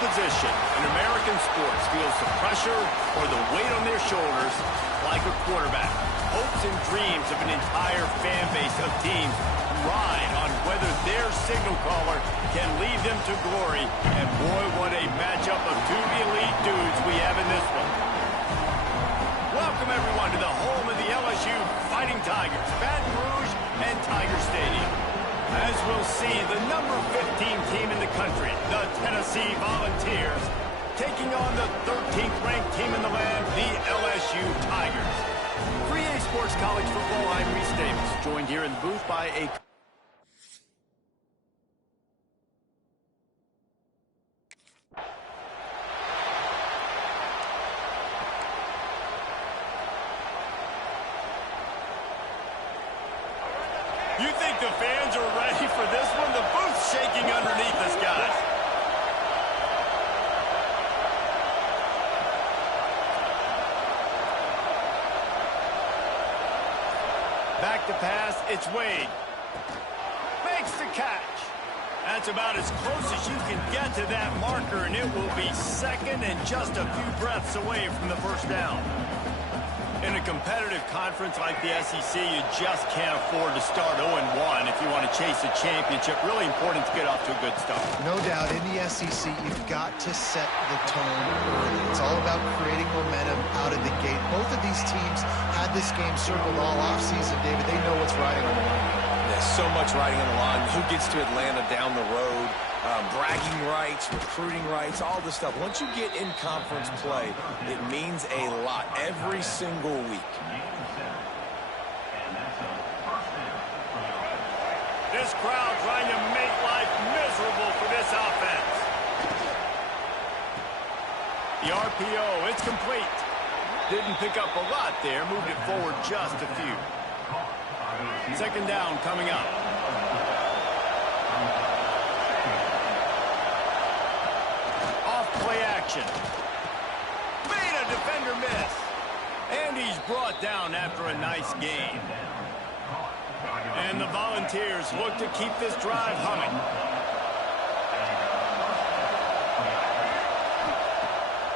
Position in American sports feels the pressure or the weight on their shoulders like a quarterback. Hopes and dreams of an entire fan base of teams ride on whether their signal caller can lead them to glory. And boy, what a matchup of two elite dudes we have in this one. Welcome everyone to the home of the LSU Fighting Tigers, Baton Rouge and Tiger Stadium. As we'll see, the number 15 team in the country, the Tennessee Volunteers, taking on the 13th ranked team in the land, the LSU Tigers. 3A Sports College Football, I'm Reese Davis, joined here in the booth by a... You think the fans are ready for this one? The booth's shaking underneath us, guys. Back to pass, it's Wade. Makes the catch. That's about as close as you can get to that marker, and it will be second and just a few breaths away from the first down. In a competitive conference like the SEC, you just can't afford to start 0-1 if you want to chase a championship. Really important to get off to a good start. No doubt, in the SEC, you've got to set the tone early. It's all about creating momentum out of the gate. Both of these teams had this game circled all offseason, David. They know what's riding on the line. There's so much riding on the line. Who gets to Atlanta down the road? Bragging rights, recruiting rights, all this stuff. Once you get in conference play, it means a lot every single week. This crowd trying to make life miserable for this offense. The RPO, it's complete. Didn't pick up a lot there, moved it forward just a few. Second down coming up. Play action. Made a defender miss. And he's brought down after a nice gain. And the Volunteers look to keep this drive humming.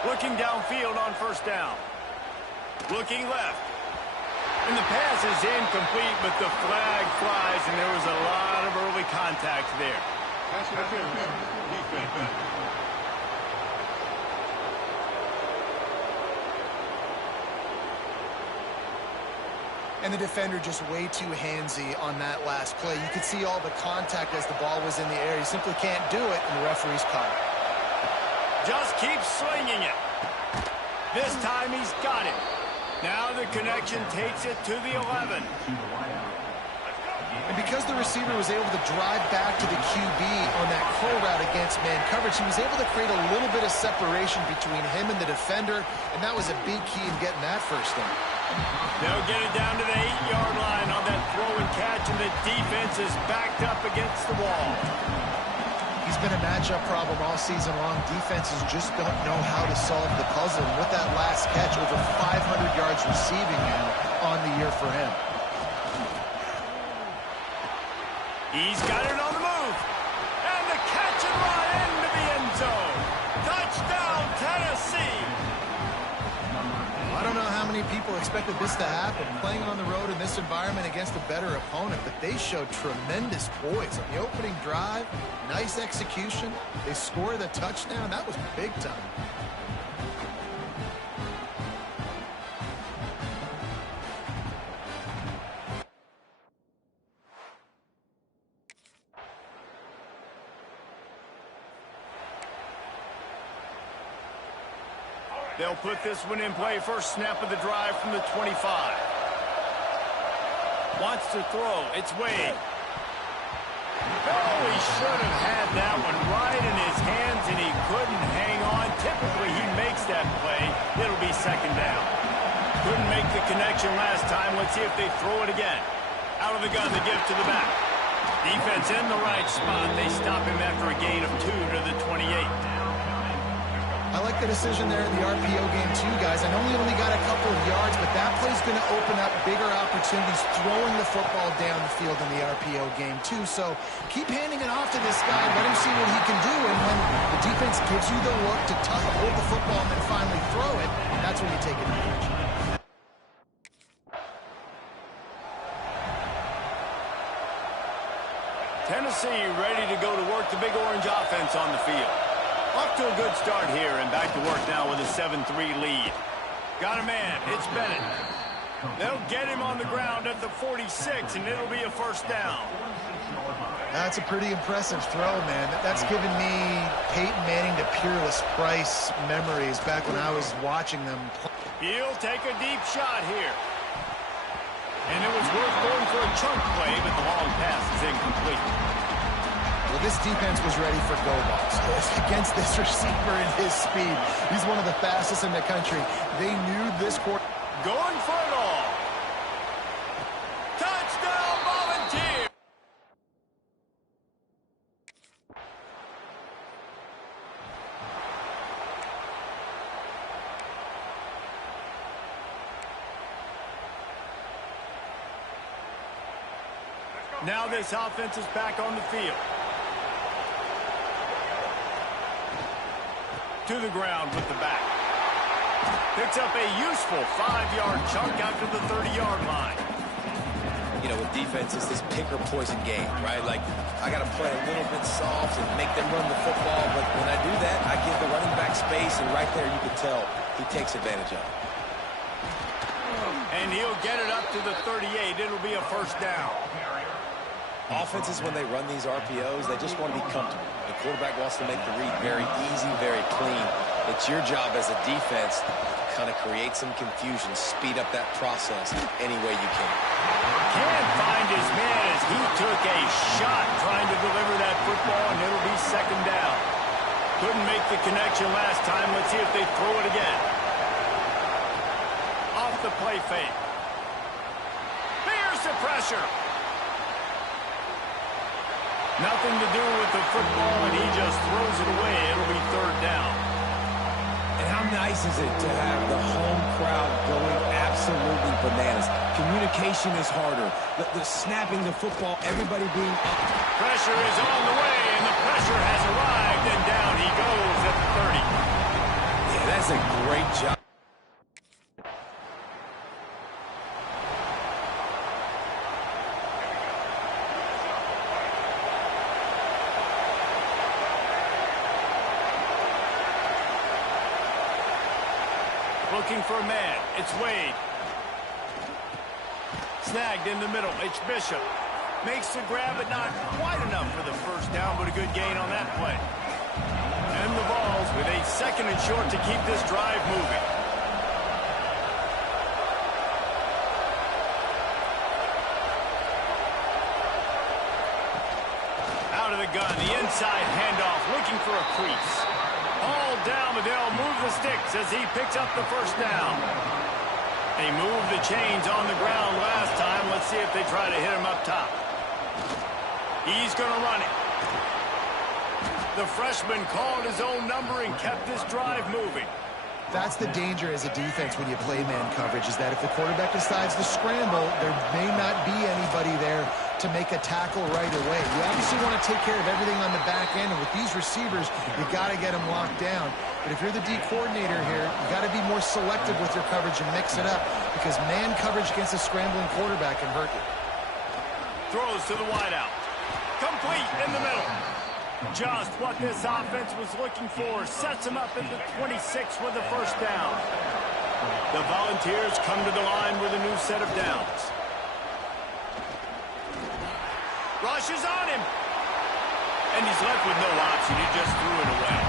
Looking downfield on first down. Looking left. And the pass is incomplete, but the flag flies, and there was a lot of early contact there. Pass interference. And the defender just way too handsy on that last play. You could see all the contact as the ball was in the air. He simply can't do it, and the referee's caught it. Just keeps swinging it. This time he's got it. Now the connection takes it to the 11. And because the receiver was able to drive back to the QB on that curl route against man coverage, he was able to create a little bit of separation between him and the defender, and that was a big key in getting that first down. They'll get it down to the 8-yard line on that throw and catch, and the defense is backed up against the wall. He's been a matchup problem all season long. Defenses just don't know how to solve the puzzle. And with that last catch, over 500 yards receiving now on the year for him. He's got it on the move. And the catch and run into the end zone. Touchdown, Tennessee. I don't know how many people expected this to happen, playing on the road in this environment against a better opponent, but they showed tremendous poise on the opening drive. Nice execution. They scored a touchdown. That was big time. They'll put this one in play. First snap of the drive from the 25. Wants to throw. It's Wade. Oh, he should have had that one right in his hands, and he couldn't hang on. Typically, he makes that play. It'll be second down. Couldn't make the connection last time. Let's see if they throw it again. Out of the gun, the give to the back. Defense in the right spot. They stop him after a gain of 2 to the 28. I like the decision there in the RPO game too, guys. I know he only got a couple of yards, but that play's going to open up bigger opportunities throwing the football down the field in the RPO game too. So keep handing it off to this guy. Let him see what he can do. And when the defense gives you the look to hold the football and then finally throw it, that's when you take advantage. Tennessee ready to go to work. The Big Orange offense on the field. Off to a good start here, and back to work now with a 7-3 lead. Got a man. It's Bennett. They'll get him on the ground at the 46, and it'll be a first down. That's a pretty impressive throw, man. That's given me Peyton Manning to Peerless Price memories back when I was watching them play. He'll take a deep shot here. And it was worth going for a chunk play, but the long pass is incomplete. Well, this defense was ready for go balls against this receiver and his speed. He's one of the fastest in the country. They knew this quarter. Going for it all. Touchdown, Volunteer. Now this offense is back on the field. To the ground with the back. Picks up a useful 5-yard chunk after the 30-yard line. You know, with defense, it's this pick or poison game, right? Like, I got to play a little bit soft and make them run the football, but when I do that, I give the running back space, and right there you can tell he takes advantage of it. And he'll get it up to the 38. It'll be a first down. Offenses, when they run these RPOs, they just want to be comfortable. The quarterback wants to make the read very easy, very clean. It's your job as a defense to kind of create some confusion, speed up that process any way you can. Can't find his man as he took a shot trying to deliver that football, and it'll be second down. Couldn't make the connection last time. Let's see if they throw it again. Off the play fake. There's the pressure. Nothing to do with the football, and he just throws it away. It'll be third down. And how nice is it to have the home crowd going absolutely bananas? Communication is harder. The snapping the football, everybody being up. Pressure is on the way, and the pressure has arrived, and down he goes at the 30. Yeah, that's a great job. Looking for a man. It's Wade. Snagged in the middle. It's Bishop. Makes the grab, but not quite enough for the first down, but a good gain on that play. And the Vols with a second and short to keep this drive moving. Out of the gun, the inside handoff, looking for a crease. All down, but they'll move the sticks as he picks up the first down. They moved the chains on the ground last time. Let's see if they try to hit him up top. He's going to run it. The freshman called his own number and kept this drive moving. That's the danger as a defense when you play man coverage, is that if the quarterback decides to scramble, there may not be anybody there to make a tackle right away. You obviously want to take care of everything on the back end, and with these receivers, you got to get them locked down. But if you're the D coordinator here, you got to be more selective with your coverage and mix it up, because man coverage against a scrambling quarterback can hurt you. Throws to the wideout. Complete in the middle. Just what this offense was looking for. Sets him up at the 26 with the first down. The Volunteers come to the line with a new set of downs. Rushes on him. And he's left with no option. He just threw it away.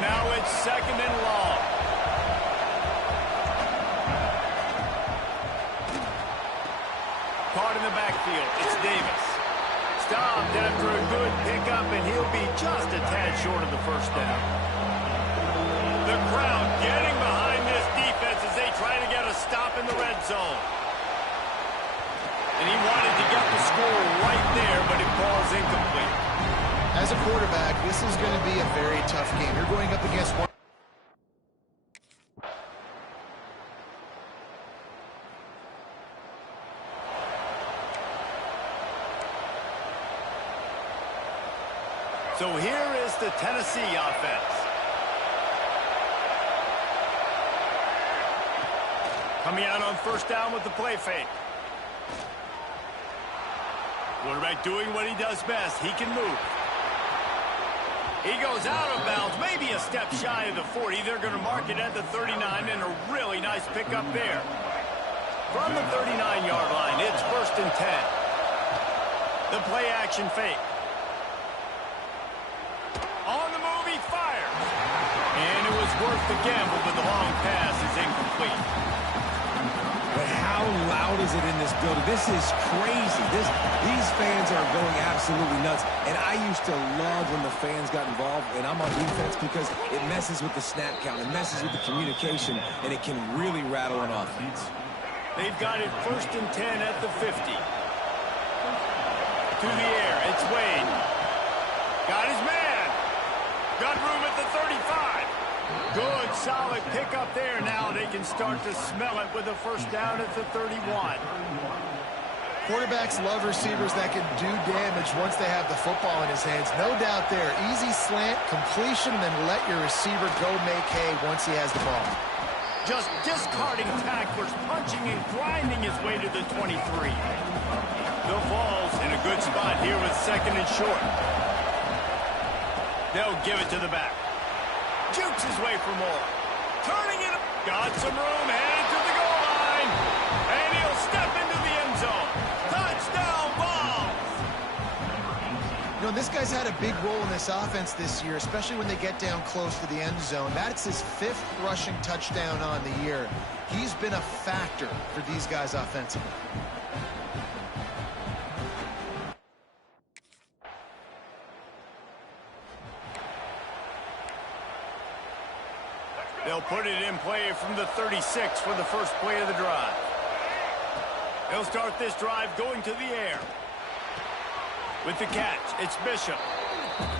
now it's 2nd and long. Caught in the backfield. It's Davis. Stopped after a good pickup, and he'll be just a tad short of the first down. The crowd getting behind this defense as they try to get a stop in the red zone. And he wanted to get the score right there, but it falls incomplete. As a quarterback, this is going to be a very tough game. You're going up against one. So here is the Tennessee offense. Coming out on 1st down with the play fake. Quarterback doing what he does best. He can move. He goes out of bounds, maybe a step shy of the 40. They're going to mark it at the 39, and a really nice pickup there. From the 39-yard line, it's 1st and 10. The play action fake. On the move, he fires. And it was worth the gamble, but the long pass is incomplete. But how loud is it in this building? This is crazy. These fans are going absolutely nuts. And I used to love when the fans got involved, and I'm on defense, because it messes with the snap count. It messes with the communication, and it can really rattle an offense. They've got it 1st and 10 at the 50. To the air, it's Wade. Got his man. Got room at the 35. Good, solid pickup there. Now they can start to smell it with a 1st down at the 31. Quarterbacks love receivers that can do damage once they have the football in his hands. No doubt there. Easy slant, completion, and then let your receiver go make hay once he has the ball. Just discarding tacklers, punching and grinding his way to the 23. The Vols in a good spot here with 2nd and short. They'll give it to the back. Jukes his way for more. Turning it up. Got some room, headed to the goal line. And he'll step into the end zone. Touchdown, Vols! You know, this guy's had a big role in this offense this year, especially when they get down close to the end zone. That's his 5th rushing touchdown on the year. He's been a factor for these guys offensively. They'll put it in play from the 36 for the first play of the drive. They'll start this drive going to the air. With the catch, it's Bishop.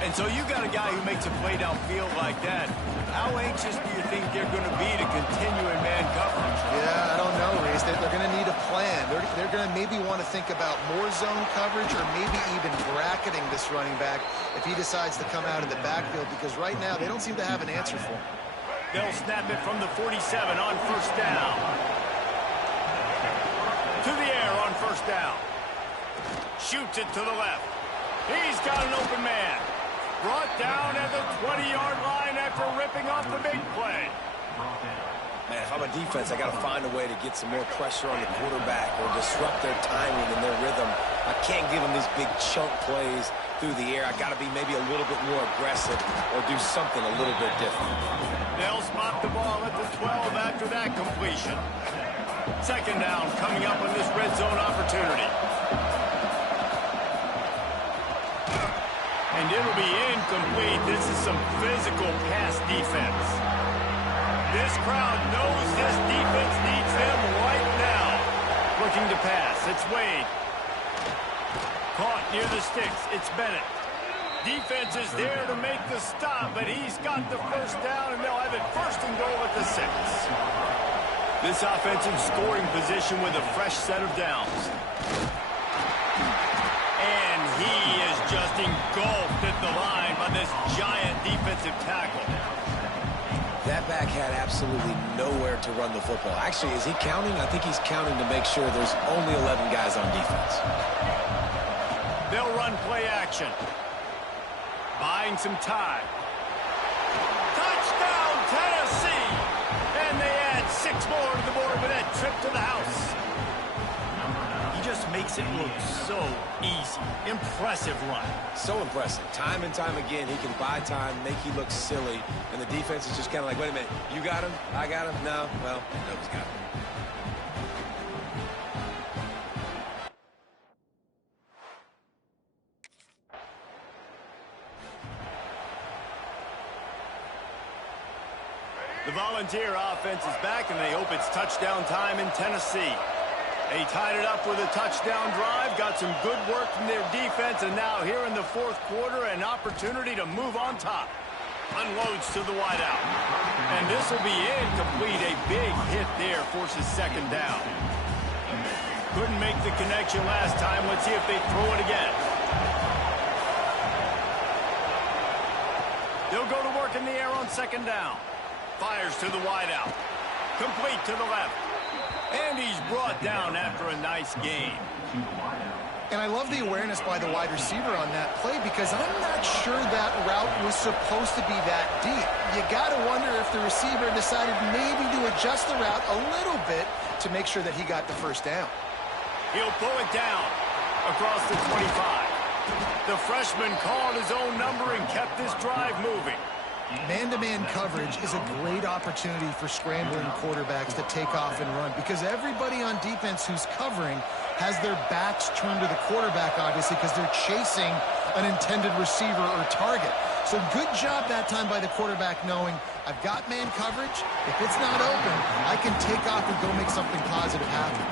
And so you got a guy who makes a play downfield like that. How anxious do you think they're going to be to continue in man coverage? Yeah, I don't know, Reese. They're going to need a plan. They're going to maybe want to think about more zone coverage, or maybe even bracketing this running back if he decides to come out of the backfield, because right now they don't seem to have an answer for him. They'll snap it from the 47 on 1st down. To the air on 1st down. Shoots it to the left. He's got an open man. Brought down at the 20-yard line after ripping off the big play. Man, if I'm a defense, I got to find a way to get some more pressure on the quarterback or disrupt their timing and their rhythm. I can't give them these big chunk plays through the air. I got to be maybe a little bit more aggressive or do something a little bit different. They'll spot the ball at the 12 after that completion. 2nd down coming up on this red zone opportunity. And it'll be incomplete. This is some physical pass defense. This crowd knows this defense needs them right now. Looking to pass. It's Wade. Caught near the sticks. It's Bennett. Defense is there to make the stop, but he's got the 1st down, and they'll have it 1st and goal at the 6. This offense in scoring position with a fresh set of downs. And he is just engulfed at the line by this giant defensive tackle. That back had absolutely nowhere to run the football. Actually, is he counting? I think he's counting to make sure there's only 11 guys on defense. They'll run play action. Buying some time. Touchdown, Tennessee! And they add 6 more to the board with that trip to the house. He just makes it look so easy. Impressive run. So impressive. Time and time again, he can buy time, make you look silly, and the defense is just kind of like, wait a minute, you got him? I got him? No? Well, nobody's got him. The Volunteer offense is back, and they hope it's touchdown time in Tennessee. They tied it up with a touchdown drive, got some good work from their defense, and now here in the fourth quarter, an opportunity to move on top. Unloads to the wideout. And this will be incomplete. A big hit there forces second down. Couldn't make the connection last time. Let's see if they throw it again. They'll go to work in the air on second down. Fires to the wideout. Complete to the left. And he's brought down after a nice gain. And I love the awareness by the wide receiver on that play because I'm not sure that route was supposed to be that deep. You got to wonder if the receiver decided maybe to adjust the route a little bit to make sure that he got the first down. He'll pull it down across the 25. The freshman called his own number and kept this drive moving. Man-to-man coverage is a great opportunity for scrambling quarterbacks to take off and run because everybody on defense who's covering has their backs turned to the quarterback, obviously, because they're chasing an intended receiver or target. So good job that time by the quarterback knowing I've got man coverage. If it's not open, I can take off and go make something positive happen.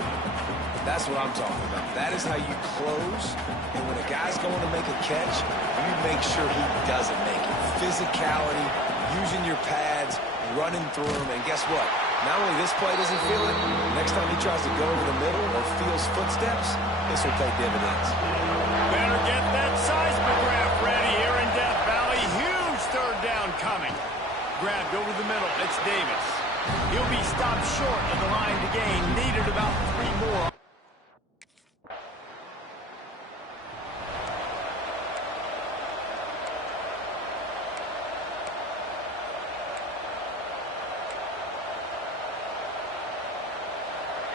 That's what I'm talking about. That is how you close. And when a guy's going to make a catch, you make sure he doesn't make it. Physicality, using your pads, running through them. And guess what? Not only this play does he feel it, next time he tries to go over the middle or feels footsteps, this will pay dividends. Better get that seismograph ready here in Death Valley. Huge third down coming. Grabbed over the middle. It's Davis. He'll be stopped short of the line to gain. Needed about 3 more.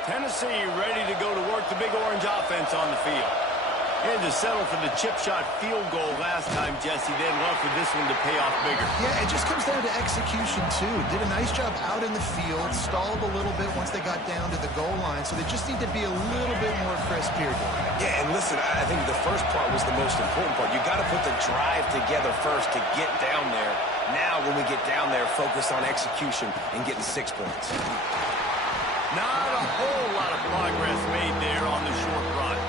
Tennessee ready to go to work the Big Orange offense on the field. And to settle for the chip shot field goal last time, Jesse. They'd love for this one to pay off bigger. Yeah, it just comes down to execution, too. Did a nice job out in the field, stalled a little bit once they got down to the goal line, so they just need to be a little bit more crisp here. Yeah, and listen, I think the first part was the most important part. You got to put the drive together first to get down there. Now, when we get down there, focus on execution and getting 6 points. Not a whole lot of progress made there on the short run.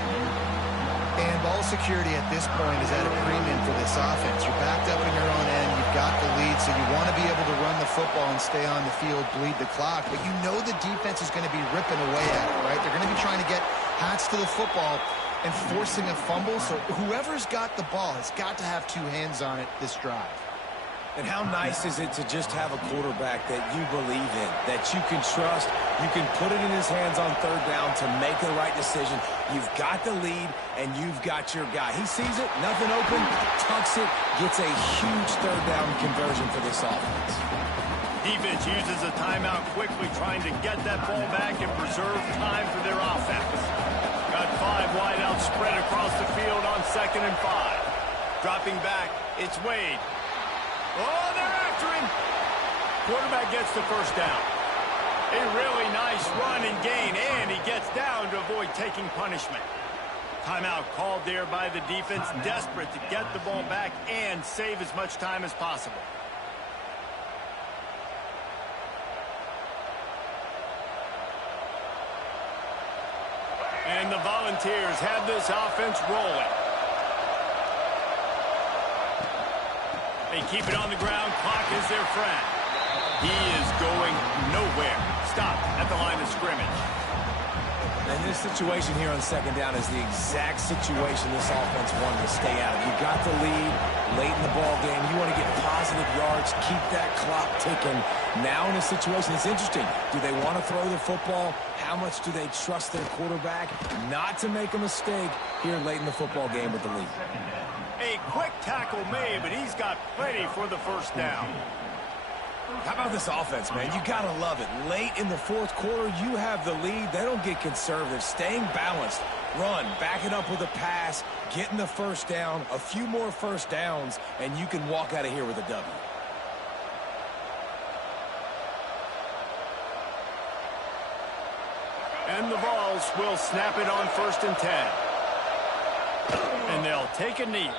And ball security at this point is at a premium for this offense. You're backed up in your own end. You've got the lead, so you want to be able to run the football and stay on the field, bleed the clock. But you know the defense is going to be ripping away at it, right? They're going to be trying to get hats to the football and forcing a fumble. So whoever's got the ball has got to have 2 hands on it this drive. And how nice is it to just have a quarterback that you believe in, that you can trust, you can put it in his hands on third down to make the right decision. You've got the lead, and you've got your guy. He sees it, nothing open, tucks it, gets a huge third down conversion for this offense. Defense uses a timeout quickly, trying to get that ball back and preserve time for their offense. Got 5 wideouts spread across the field on 2nd and 5. Dropping back, it's Wade. Oh, they're after him. Quarterback gets the first down. A really nice run and gain, and he gets down to avoid taking punishment. Timeout called there by the defense, desperate to get the ball back and save as much time as possible. And the Volunteers have this offense rolling. They keep it on the ground. Clock is their friend. He is going nowhere. Stopped at the line of scrimmage. And this situation here on 2nd down is the exact situation this offense wanted to stay out of. You got the lead late in the ball game. You want to get positive yards, keep that clock ticking. Now in a situation, it's interesting. Do they want to throw the football? How much do they trust their quarterback not to make a mistake here late in the football game with the lead? A quick tackle made, but he's got plenty for the first down. How about this offense, man? You got to love it. Late in the fourth quarter, you have the lead. They don't get conservative. Staying balanced Run, backing up with a pass, getting the first down, a few more first downs, and you can walk out of here with a W. And the Vols will snap it on 1st and 10. And they'll take a knee.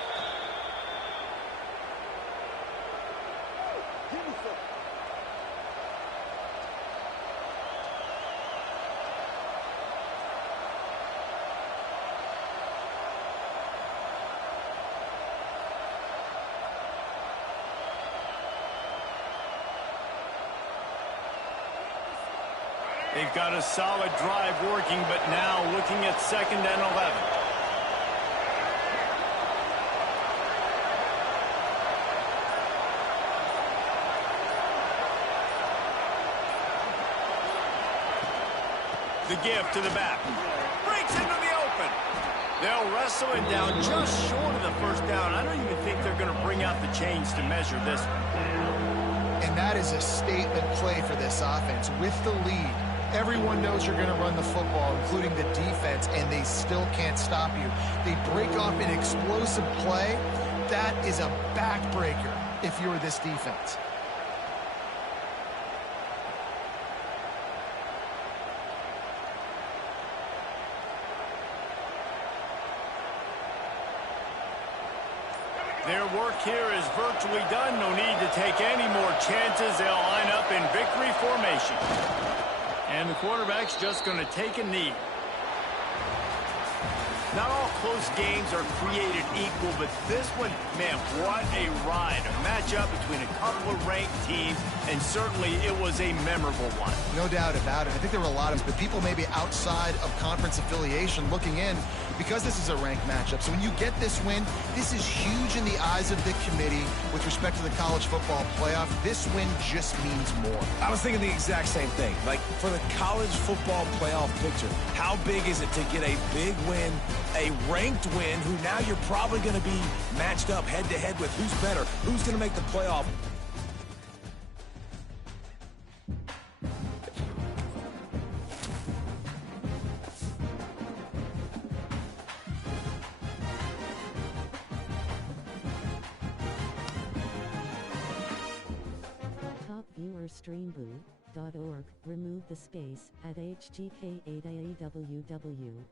They've got a solid drive working, but now looking at 2nd and 11. The give to the back. Breaks into the open. They'll wrestle it down just short of the first down. I don't even think they're going to bring out the chains to measure this. And that is a statement play for this offense. With the lead, everyone knows you're going to run the football, including the defense, and they still can't stop you. They break off an explosive play. That is a backbreaker if you're this defense. Their work here is virtually done. No need to take any more chances. They'll line up in victory formation. And the quarterback's just going to take a knee. Not all close games are created equal, but this one, man, what a ride. A matchup between a couple of ranked teams, and certainly it was a memorable one. No doubt about it. I think there were a lot of the people maybe outside of conference affiliation looking in because this is a ranked matchup. So when you get this win, this is huge in the eyes of the committee with respect to the college football playoff. This win just means more. I was thinking the exact same thing. Like, for the college football playoff picture, how big is it to get a big win, a ranked win, who now you're probably going to be matched up head-to-head with who's better, who's going to make the playoff. TopViewerStreamBoo.org. Remove the space at HGK8AAWW.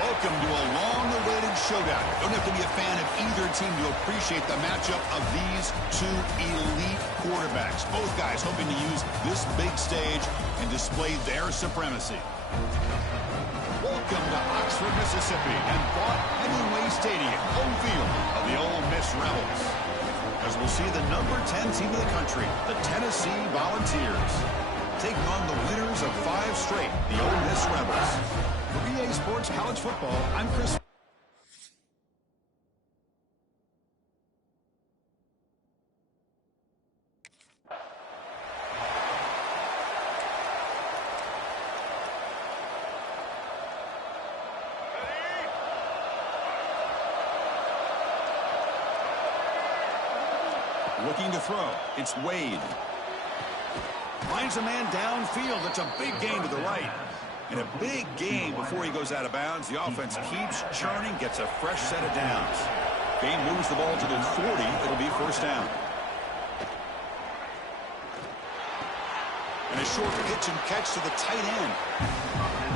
Welcome to a long-awaited showdown. Don't have to be a fan of either team to appreciate the matchup of these two elite quarterbacks. Both guys hoping to use this big stage and display their supremacy. Welcome to Oxford, Mississippi, and Vaught-Hemingway Stadium, home field of the Ole Miss Rebels. As we'll see the number 10 team of the country, the Tennessee Volunteers, taking on the winners of 5 straight, the Ole Miss Rebels. For EA Sports College Football, I'm Chris. Looking to throw. It's Wade. Finds a man downfield. It's a big gain to the right. And a big gain before he goes out of bounds. The offense keeps churning, gets a fresh set of downs. Bain moves the ball to the 40. It'll be first down. And a short pitch and catch to the tight end.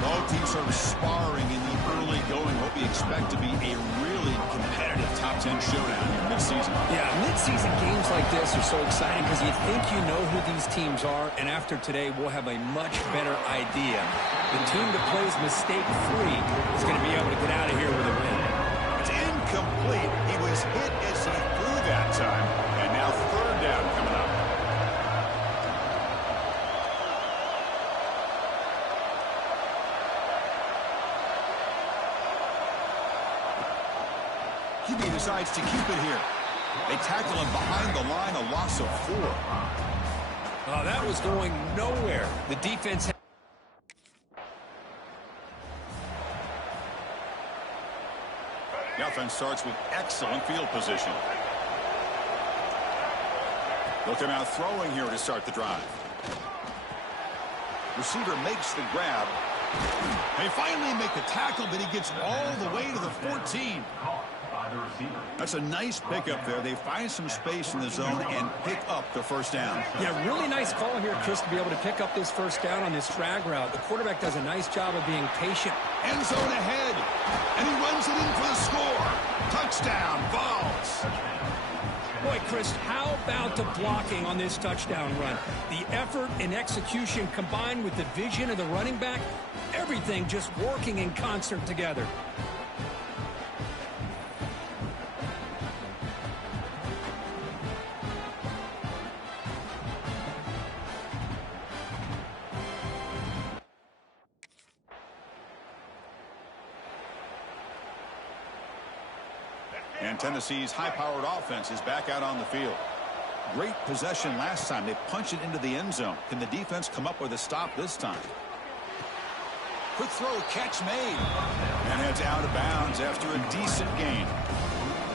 Both teams sort of sparring in the early going. What we expect to be a really competitive top 10 showdown in mid-season. Yeah, mid-season games like this are so exciting because you think you know who these teams are, and after today we'll have a much better idea. The team that plays mistake-free is going to be able to get out of here with a win. It's incomplete. He was hit as he threw that time, and now third down coming up. QB decides to keep it here. They tackle him behind the line, a loss of 4. Oh, that was going nowhere. The defense. The offense starts with excellent field position. They'll come out throwing here to start the drive. Receiver makes the grab. They finally make the tackle, but he gets all the way to the 14. That's a nice pickup there. They find some space in the zone and pick up the first down. Yeah, really nice call here, Chris, to be able to pick up this first down on this drag route. The quarterback does a nice job of being patient. End zone ahead, and he runs it in for the score. Touchdown, Vols. Boy, Chris, how about the blocking on this touchdown run? The effort and execution combined with the vision of the running back, everything just working in concert together. And Tennessee's high-powered offense is back out on the field. Great possession last time. They punch it into the end zone. Can the defense come up with a stop this time? Quick throw, catch made. And heads out of bounds after a decent gain.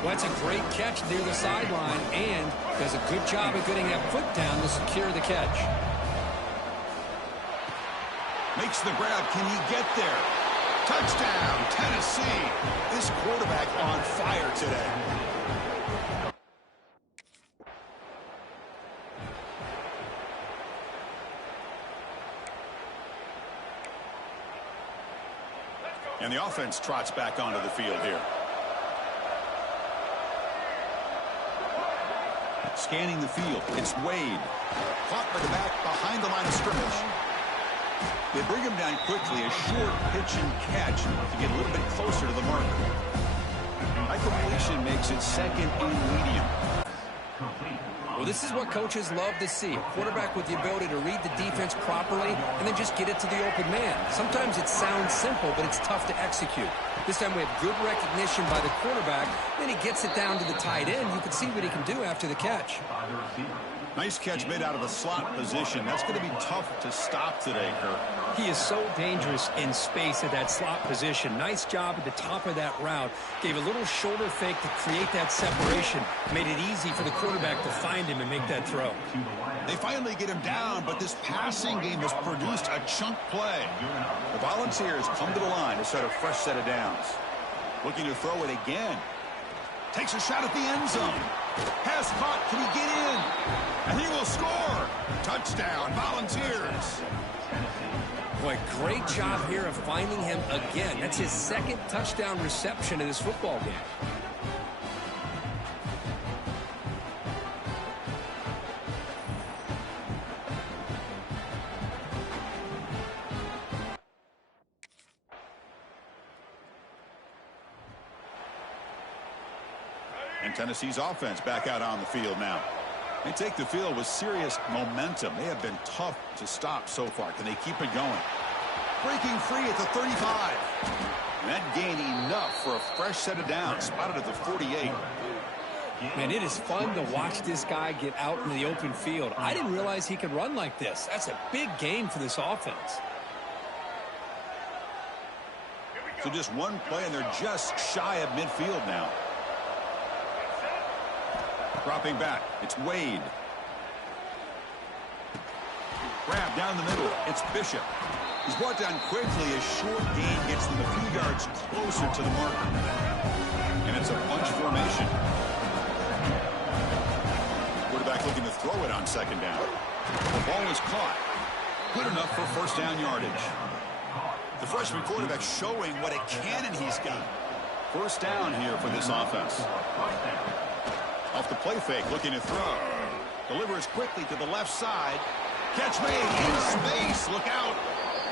Well, that's a great catch near the sideline and does a good job of getting that foot down to secure the catch. Makes the grab. Can he get there? Touchdown, Tennessee. This quarterback on fire today. And the offense trots back onto the field here. Scanning the field, it's Wade. Caught by the back behind the line of scrimmage. They bring him down quickly, a short pitch and catch to get a little bit closer to the marker. High completion makes it second and medium. Well, this is what coaches love to see. A quarterback with the ability to read the defense properly and then just get it to the open man. Sometimes it sounds simple, but it's tough to execute. This time we have good recognition by the quarterback. Then he gets it down to the tight end. You can see what he can do after the catch. Nice catch made out of a slot position. That's going to be tough to stop today, Kirk. He is so dangerous in space at that slot position. Nice job at the top of that route. Gave a little shoulder fake to create that separation. Made it easy for the quarterback to find him and make that throw. They finally get him down, but this passing game has produced a chunk play. The Volunteers come to the line to set a fresh set of downs. Looking to throw it again. Takes a shot at the end zone. Pass caught. Can he get in? And he will score. Touchdown, Volunteers. Boy, great job here of finding him again. That's his second touchdown reception in this football game. And Tennessee's offense back out on the field now. They take the field with serious momentum. They have been tough to stop so far. Can they keep it going? Breaking free at the 35. And that gained enough for a fresh set of downs. Spotted at the 48. Man, it is fun to watch this guy get out in the open field. I didn't realize he could run like this. That's a big gain for this offense. So just one play, and they're just shy of midfield now. Dropping back, it's Wade. Grab down the middle, it's Bishop. He's brought down quickly as short gain gets them a few yards closer to the marker. And it's a bunch formation. Quarterback looking to throw it on second down. The ball is caught. Good enough for first down yardage. The freshman quarterback showing what a cannon he's got. First down here for this offense. Off the play fake, looking to throw. Delivers quickly to the left side. Catch made in space. Look out.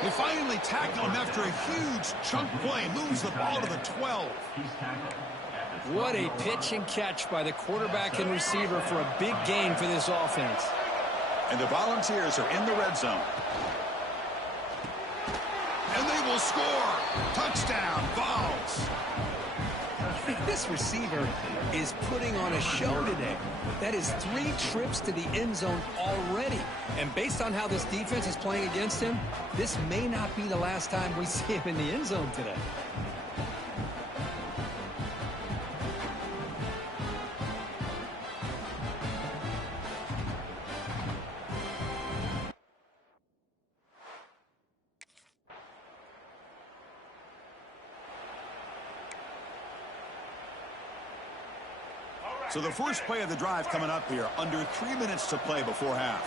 They finally tackle him after a huge chunk play. Moves the ball to the 12. What a pitch and catch by the quarterback and receiver for a big gain for this offense. And the Volunteers are in the red zone. And they will score. Touchdown, Vols. This receiver is putting on a show today. That is 3 trips to the end zone already. And based on how this defense is playing against him, this may not be the last time we see him in the end zone today. So the first play of the drive coming up here. Under 3 minutes to play before half.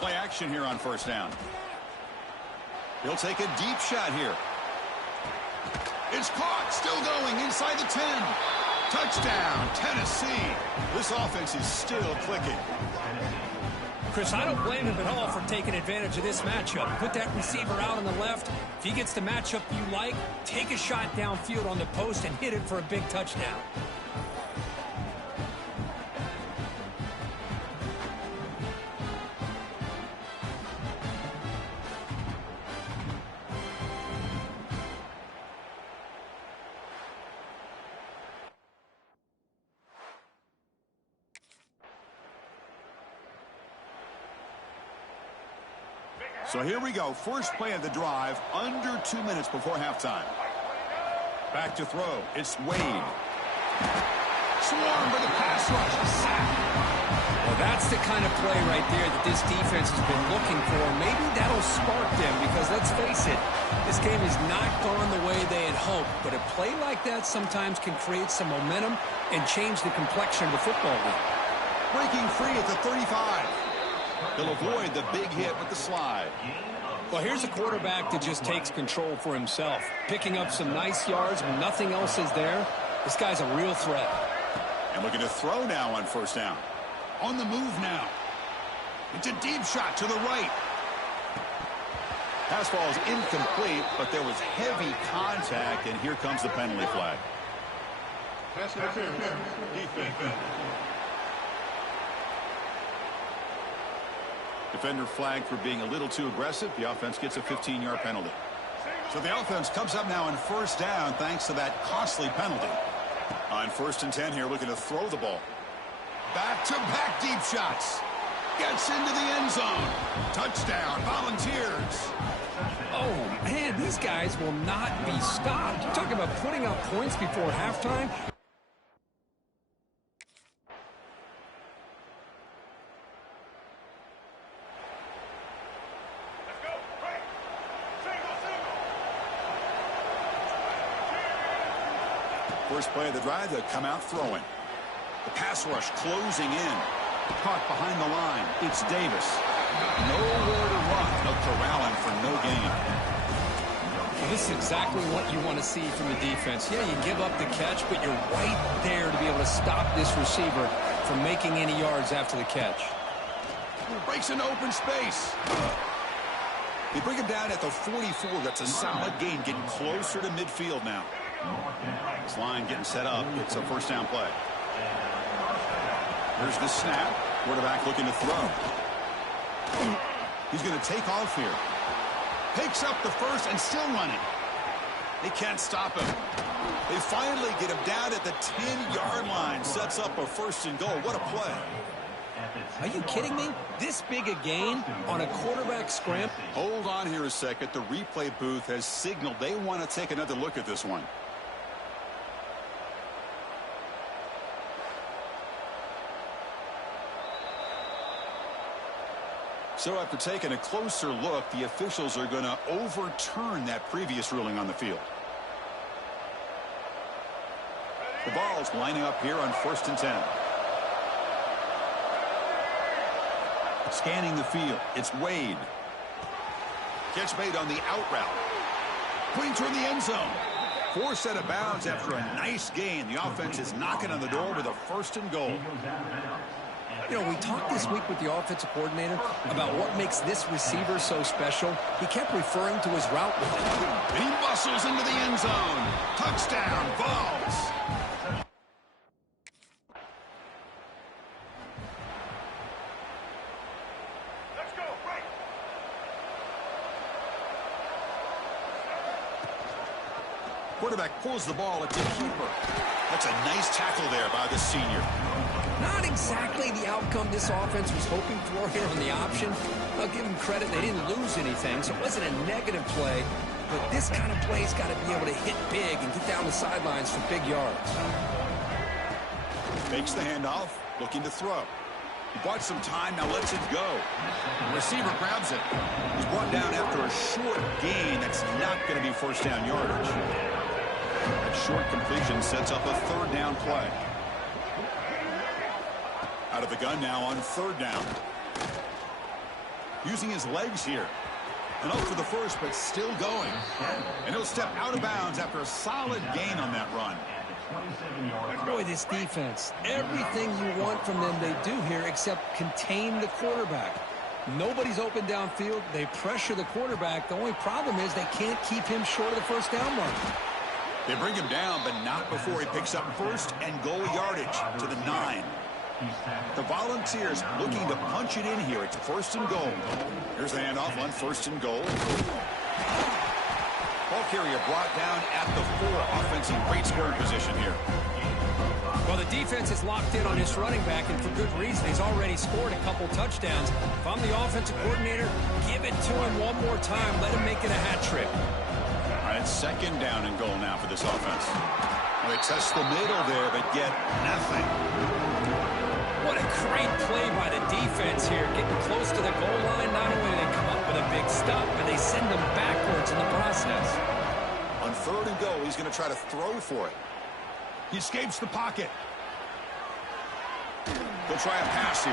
Play action here on first down. He'll take a deep shot here. It's caught. Still going inside the 10. Touchdown, Tennessee. This offense is still clicking. Chris, I don't blame him at all for taking advantage of this matchup. Put that receiver out on the left. If he gets the matchup you like, take a shot downfield on the post and hit it for a big touchdown. So here we go. First play of the drive, under 2 minutes before halftime. Back to throw. It's Wade. Swarm for the pass rush. Sack. Well, that's the kind of play right there that this defense has been looking for. Maybe that'll spark them because, let's face it, this game has not gone the way they had hoped. But a play like that sometimes can create some momentum and change the complexion of the football game. Breaking free at the 35. He'll avoid the big hit with the slide. Well, here's a quarterback that just takes control for himself, picking up some nice yards when nothing else is there. This guy's a real threat. And looking to throw now on first down. On the move now. It's a deep shot to the right. Pass ball is incomplete, but there was heavy contact, and here comes the penalty flag. Pass interference. Defense. Defender flagged for being a little too aggressive. The offense gets a 15-yard penalty. So the offense comes up now on first down thanks to that costly penalty. On 1st and 10 here, looking to throw the ball. Back-to-back deep shots. Gets into the end zone. Touchdown, Volunteers. Oh, man, these guys will not be stopped. You're talking about putting up points before halftime. First play of the drive, they come out throwing. The pass rush closing in. Caught behind the line. It's Davis. Nowhere to run. No corralling for no gain. Well, this is exactly what you want to see from the defense. Yeah, you give up the catch, but you're right there to be able to stop this receiver from making any yards after the catch. Breaks into open space. They bring him down at the 44. That's a solid gain, getting closer to midfield now. This line getting set up. It's a first down play. Here's the snap. Quarterback looking to throw. He's going to take off here. Picks up the first and still running. They can't stop him. They finally get him down at the 10-yard line. Sets up a first and goal. What a play. Are you kidding me? This big a gain on a quarterback scramble? Hold on here a second. The replay booth has signaled they want to take another look at this one. So after taking a closer look, the officials are going to overturn that previous ruling on the field. The ball's lining up here on 1st and 10. Scanning the field. It's Wade. Catch made on the out route. Putting toward the end zone. Forced out of bounds after a nice gain. The offense is knocking on the door with a 1st and goal. You know, we talked this week with the offensive coordinator about what makes this receiver so special. He kept referring to his route with it. And he muscles into the end zone. Touchdown, Vols. Quarterback pulls the ball. It's a keeper. That's a nice tackle there by the senior. Not exactly the outcome this offense was hoping for here on the option. I'll give them credit. They didn't lose anything, so it wasn't a negative play. But this kind of play's got to be able to hit big and get down the sidelines for big yards. Makes the handoff. Looking to throw. He bought some time. Now lets it go. The receiver grabs it. He's brought down after a short gain. That's not going to be first down yardage. That short completion sets up a 3rd down play. Out of the gun now on 3rd down. Using his legs here. And up for the first, but still going. And he'll step out of bounds after a solid gain on that run. Boy, this defense, everything you want from them they do here except contain the quarterback. Nobody's open downfield. They pressure the quarterback. The only problem is they can't keep him short of the first down mark. They bring him down, but not before he picks up 1st and goal yardage to the 9. The Volunteers looking to punch it in here. It's 1st and goal. Here's the handoff on 1st and goal. Ball carrier brought down at the 4. Offense in great scoring position here. Well, the defense is locked in on this running back, and for good reason. He's already scored a couple touchdowns. If I'm the offensive coordinator, give it to him one more time. Let him make it a hat trick. All right, 2nd down and goal now for this offense. Well, they test the middle there, but get nothing. What a great play by the defense here. Getting close to the goal line, not only do they come up with a big stop, but they send them backwards in the process. On 3rd and goal, he's going to try to throw for it. He escapes the pocket. They'll try a pass here,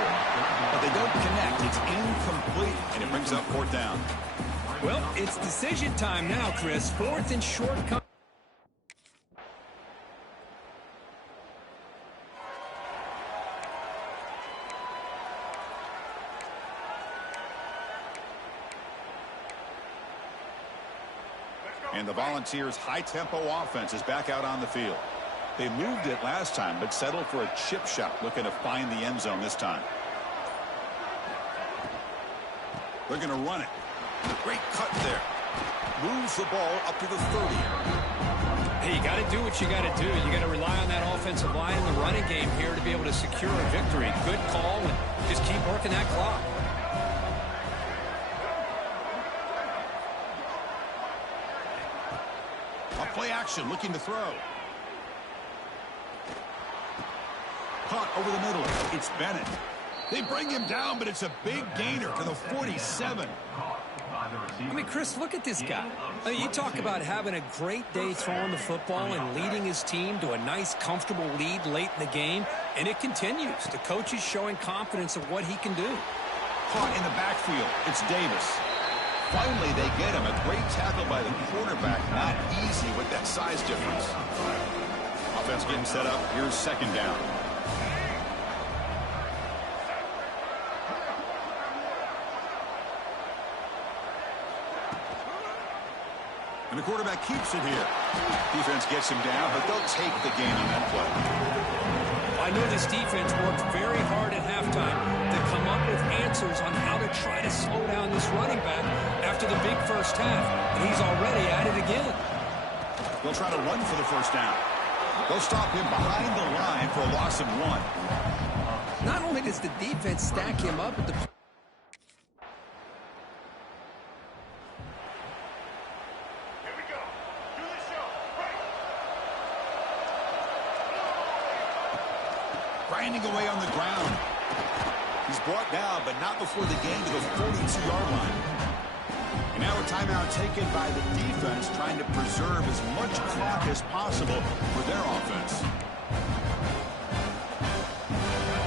but they don't connect. It's incomplete, and it brings up 4th down. Well, it's decision time now, Chris. 4th and short. And the Volunteers' high-tempo offense is back out on the field. They moved it last time, but settled for a chip shot, looking to find the end zone this time. They're going to run it. Great cut there. Moves the ball up to the 30. Hey, you got to do what you got to do. You got to rely on that offensive line in the running game here to be able to secure a victory. Good call, and just keep working that clock. Play action, looking to throw. Caught over the middle. It's Bennett. They bring him down, but it's a big gainer to the 47. I mean, Chris, look at this guy. I mean, you talk about having a great day throwing the football and leading his team to a nice, comfortable lead late in the game, and it continues. The coach is showing confidence of what he can do. Caught in the backfield. It's Davis. Finally, they get him. A great tackle by the quarterback. Not easy with that size difference. Offense getting set up. Here's second down. And the quarterback keeps it here. Defense gets him down, but they'll take the gain on that play. I know this defense worked very hard at halftime to come up with answers on how to try to slow down this running back after the big first half. And he's already at it again. They'll try to run for the first down. They'll stop him behind the line for a loss of 1. Not only does the defense stack him up, but the grinding away on the ground. He's brought down, but not before the gain to the 42-yard line. And now a timeout taken by the defense, trying to preserve as much clock as possible for their offense.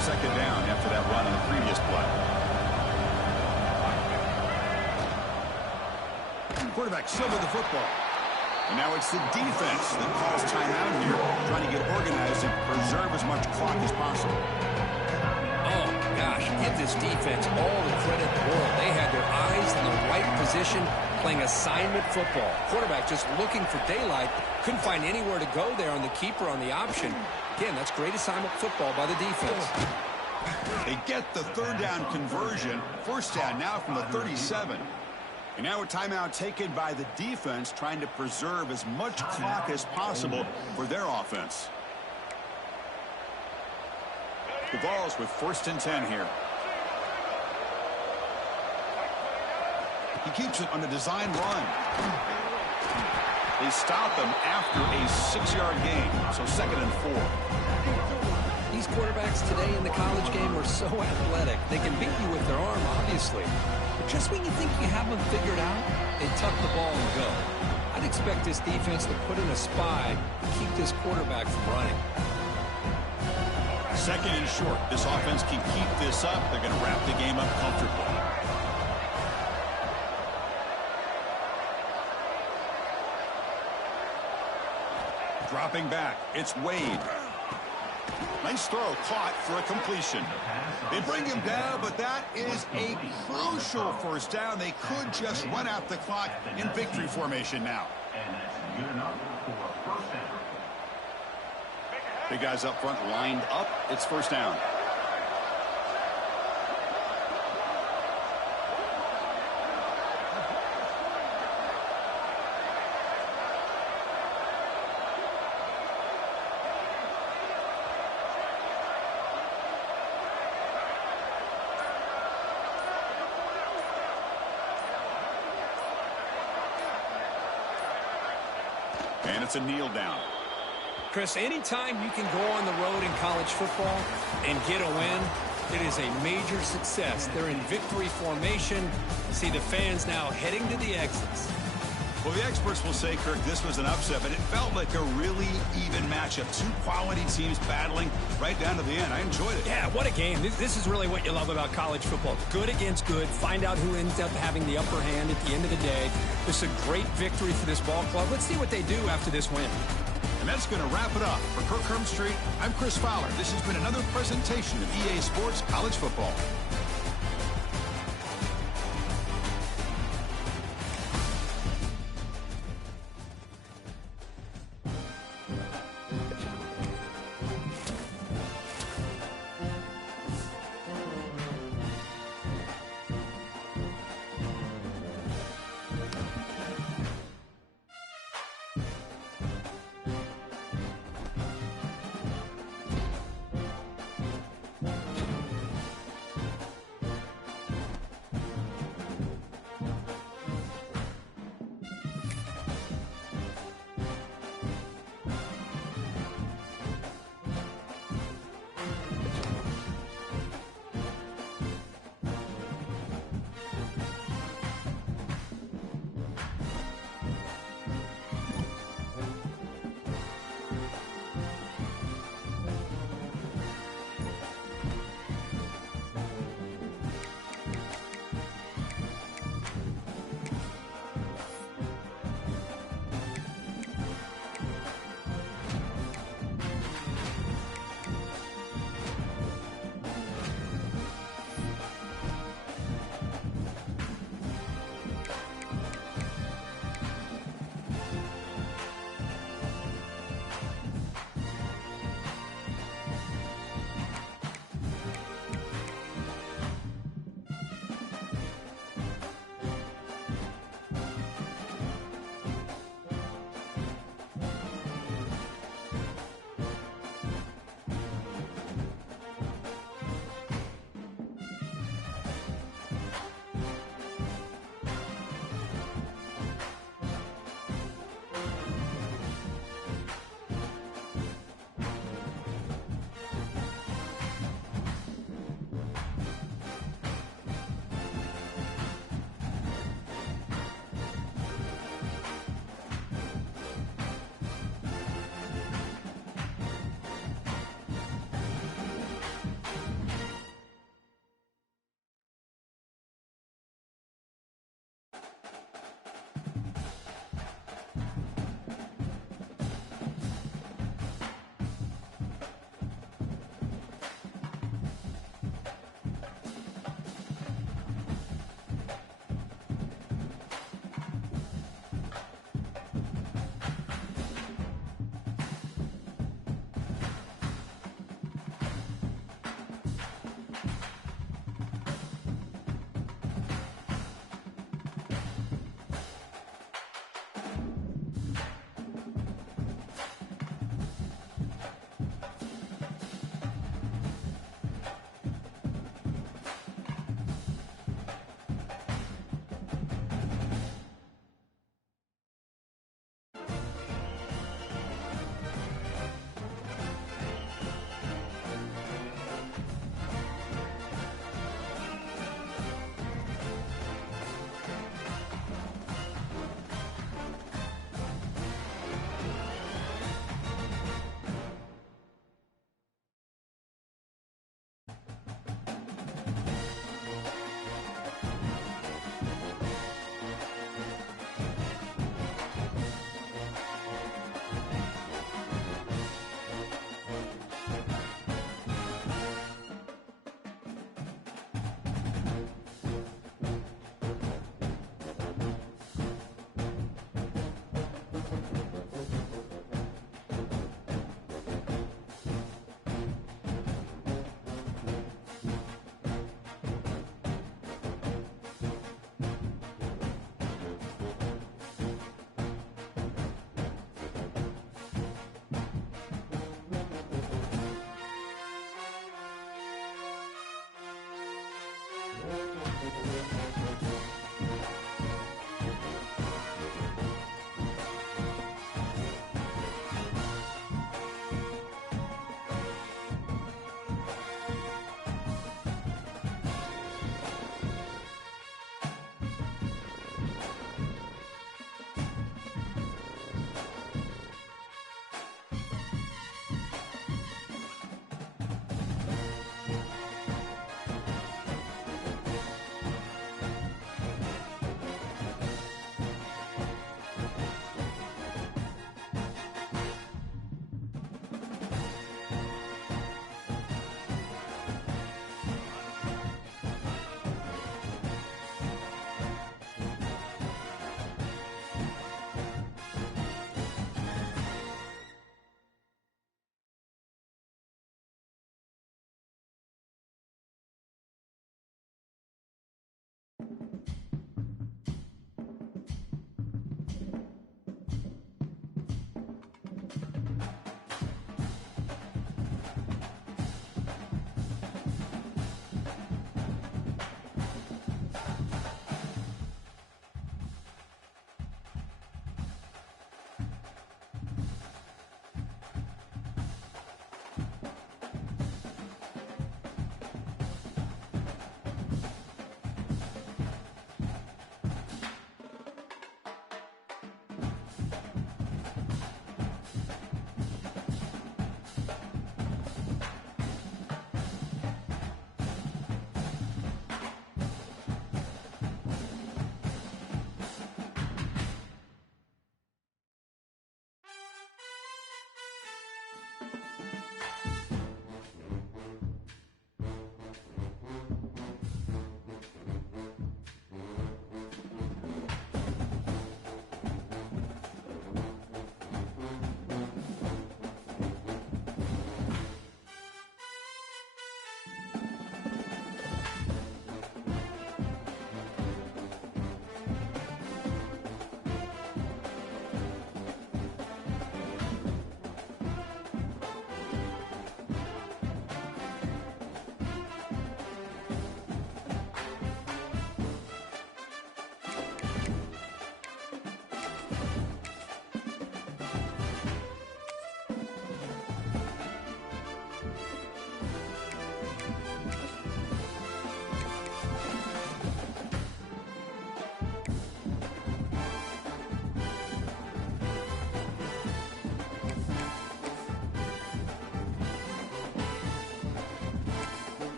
Second down after that run on the previous play. Quarterback still with the football. And now it's the defense that calls timeout here, trying to get organized and preserve as much clock as possible. oh, gosh, give this defense all the credit in the world. They had their eyes in the right position, playing assignment football. Quarterback just looking for daylight. Couldn't find anywhere to go there on the keeper on the option. Again, that's great assignment football by the defense. They get the third down conversion. First down now from the 37. And now a timeout taken by the defense, trying to preserve as much clock as possible for their offense. The Vols with 1st and 10 here. He keeps it on a design run. They stop him after a 6-yard gain, so 2nd and 4. These quarterbacks today in the college game are so athletic. They can beat you with their arm, obviously. But just when you think you have them figured out, they tuck the ball and go. I'd expect this defense to put in a spy to keep this quarterback from running. 2nd and short. This offense can keep this up. They're going to wrap the game up comfortably. Dropping back. It's Wade. Nice throw, caught for a completion. They bring him down, but that is a crucial first down. They could just run out the clock in victory formation now. Big guys up front lined up. It's first down. And it's a kneel down. Chris, anytime you can go on the road in college football and get a win, it is a major success. They're in victory formation. See the fans now heading to the exits. Well, the experts will say, Kirk, this was an upset, but it felt like a really even matchup. Two quality teams battling right down to the end. I enjoyed it. Yeah, what a game. This is really what you love about college football. Good against good. Find out who ends up having the upper hand at the end of the day. This is a great victory for this ball club. Let's see what they do after this win. And that's going to wrap it up. For Kirk Hermstreet, I'm Chris Fowler. This has been another presentation of EA Sports College Football.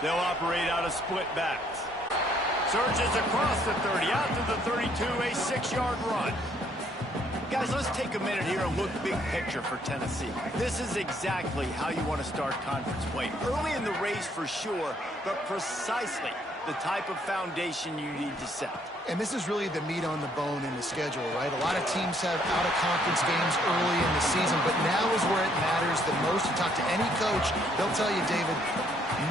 They'll operate out of split backs. Surges across the 30, out to the 32, a 6-yard run. Guys, let's take a minute here and look big picture for Tennessee. This is exactly how you want to start conference play. Early in the race for sure, but precisely the type of foundation you need to set. And this is really the meat on the bone in the schedule, right? A lot of teams have out-of-conference games early in the season, but now is where it matters the most. You talk to any coach, they'll tell you, David,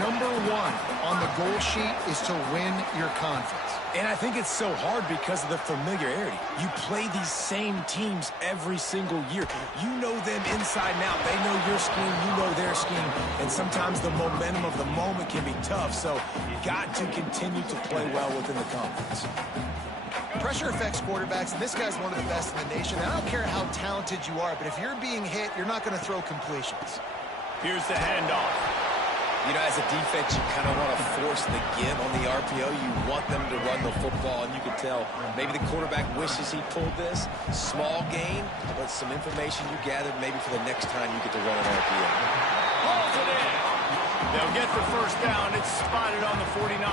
number one on the goal sheet is to win your conference. And I think it's so hard because of the familiarity. You play these same teams every single year. You know them inside and out. They know your scheme, you know their scheme. And sometimes the momentum of the moment can be tough. So you got to continue to play well within the conference. Pressure affects quarterbacks, and this guy's one of the best in the nation. I don't care how talented you are, but if you're being hit, you're not going to throw completions. Here's the handoff. You know, as a defense, you kind of want to force the give on the RPO. You want them to run the football, and you can tell maybe the quarterback wishes he pulled this. Small gain, but some information you gathered maybe for the next time you get to run an RPO. Pulls it in. They'll get the first down. It's spotted on the 49.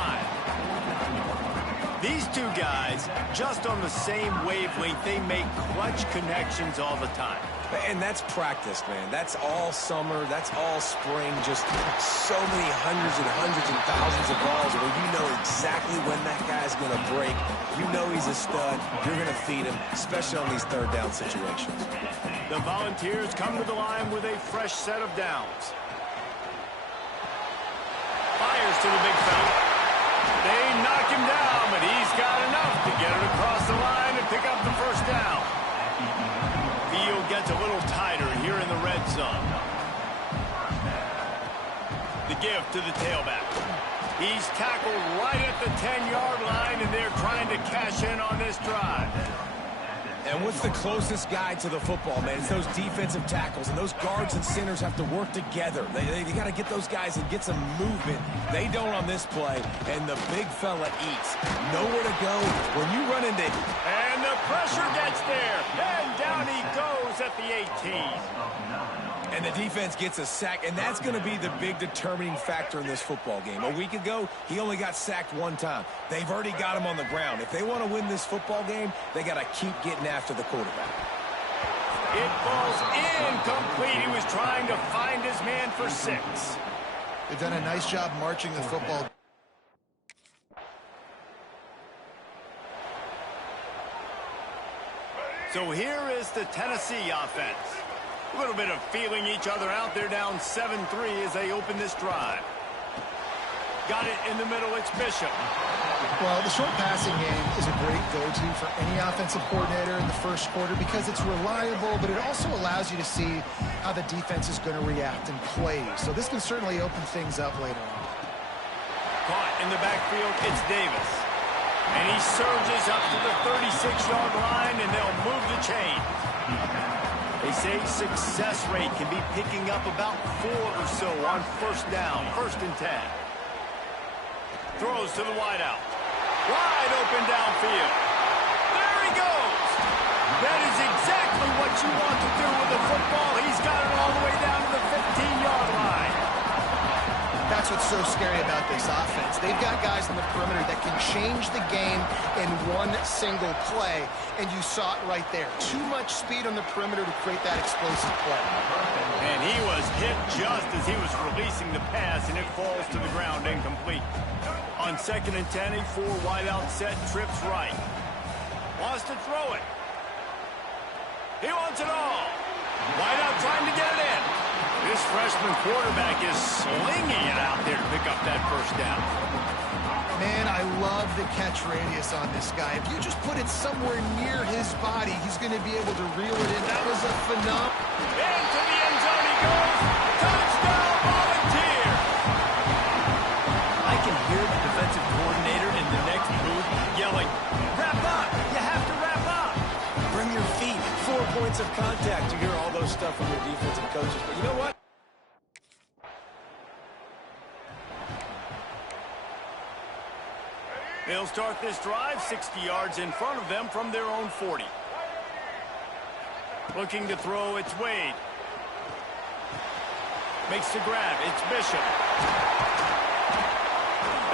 These two guys, just on the same wavelength, they make clutch connections all the time. And that's practice, man. That's all summer. That's all spring. Just so many hundreds and thousands of balls where you know exactly when that guy's going to break. You know he's a stud. You're going to feed him, especially on these third down situations. The Volunteers come to the line with a fresh set of downs. Fires to the big fella. They knock him down, but he's got enough to get it across the line and pick up the first down. Field gets a little tighter here in the red zone. The give to the tailback. He's tackled right at the 10-yard line, and they're trying to cash in on this drive. And what's the closest guy to the football, man? It's those defensive tackles, and those guards and centers have to work together. They got to get those guys and get some movement. They don't on this play, and the big fella eats. Nowhere to go when you run into... And the pressure gets there, and down he goes at the 18. And the defense gets a sack, and that's going to be the big determining factor in this football game. A week ago, he only got sacked one time. They've already got him on the ground. If they want to win this football game, they got to keep getting after the quarterback. It falls incomplete. He was trying to find his man for 6. They've done a nice job marching the football. So here is the Tennessee offense. A little bit of feeling each other out. They're down 7-3 as they open this drive. Got it in the middle. It's Bishop. Well, the short passing game is a great go-to for any offensive coordinator in the first quarter because it's reliable, but it also allows you to see how the defense is going to react and play. So this can certainly open things up later on. Caught in the backfield. It's Davis. And he surges up to the 36-yard line, and they'll move the chain. They say success rate can be picking up about 4 or so on first down, 1st and 10. Throws to the wideout. Wide open downfield. There he goes. That is exactly what you want to do with the football. He's got it all the way down to the 15-yard line. That's what's so scary about this offense. They've got guys in the perimeter that can change the game in one single play, and you saw it right there. Too much speed on the perimeter to create that explosive play. And he was hit just as he was releasing the pass, and it falls to the ground incomplete. On 2nd and 10, a 4 wideout set, trips right. Wants to throw it. He wants it all. Wideout trying to get it in. This freshman quarterback is slinging it out there to pick up that first down. Man, I love the catch radius on this guy. If you just put it somewhere near his body, he's going to be able to reel it in. That was a phenomenal. Into the end zone he goes. Touchdown, Volunteer. I can hear the defensive coordinator in the next booth yelling, wrap up. You have to wrap up. Bring your feet. 4 points of contact. You hear all those stuff from your defensive coaches. But you know what? They'll start this drive 60 yards in front of them from their own 40. Looking to throw, it's Wade. Makes the grab, it's Bishop.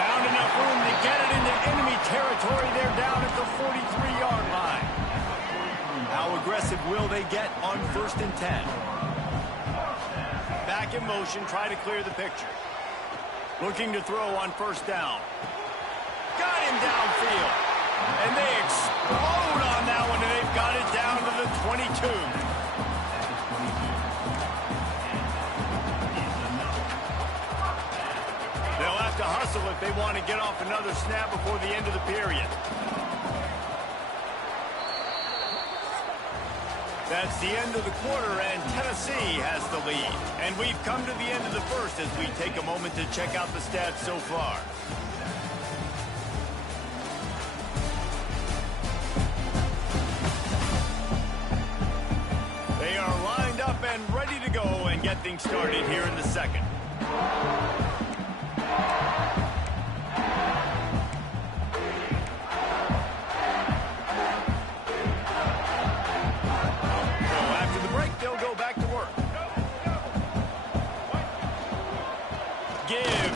Found enough room to get it into enemy territory. They're down at the 43-yard line. How aggressive will they get on 1st and 10? Back in motion, try to clear the picture. Looking to throw on 1st down. Got him downfield. And they explode on that one, and they've got it down to the 22. They'll have to hustle if they want to get off another snap before the end of the period. That's the end of the quarter, and Tennessee has the lead. And we've come to the end of the first as we take a moment to check out the stats so far. They are lined up and ready to go and get things started here in the second.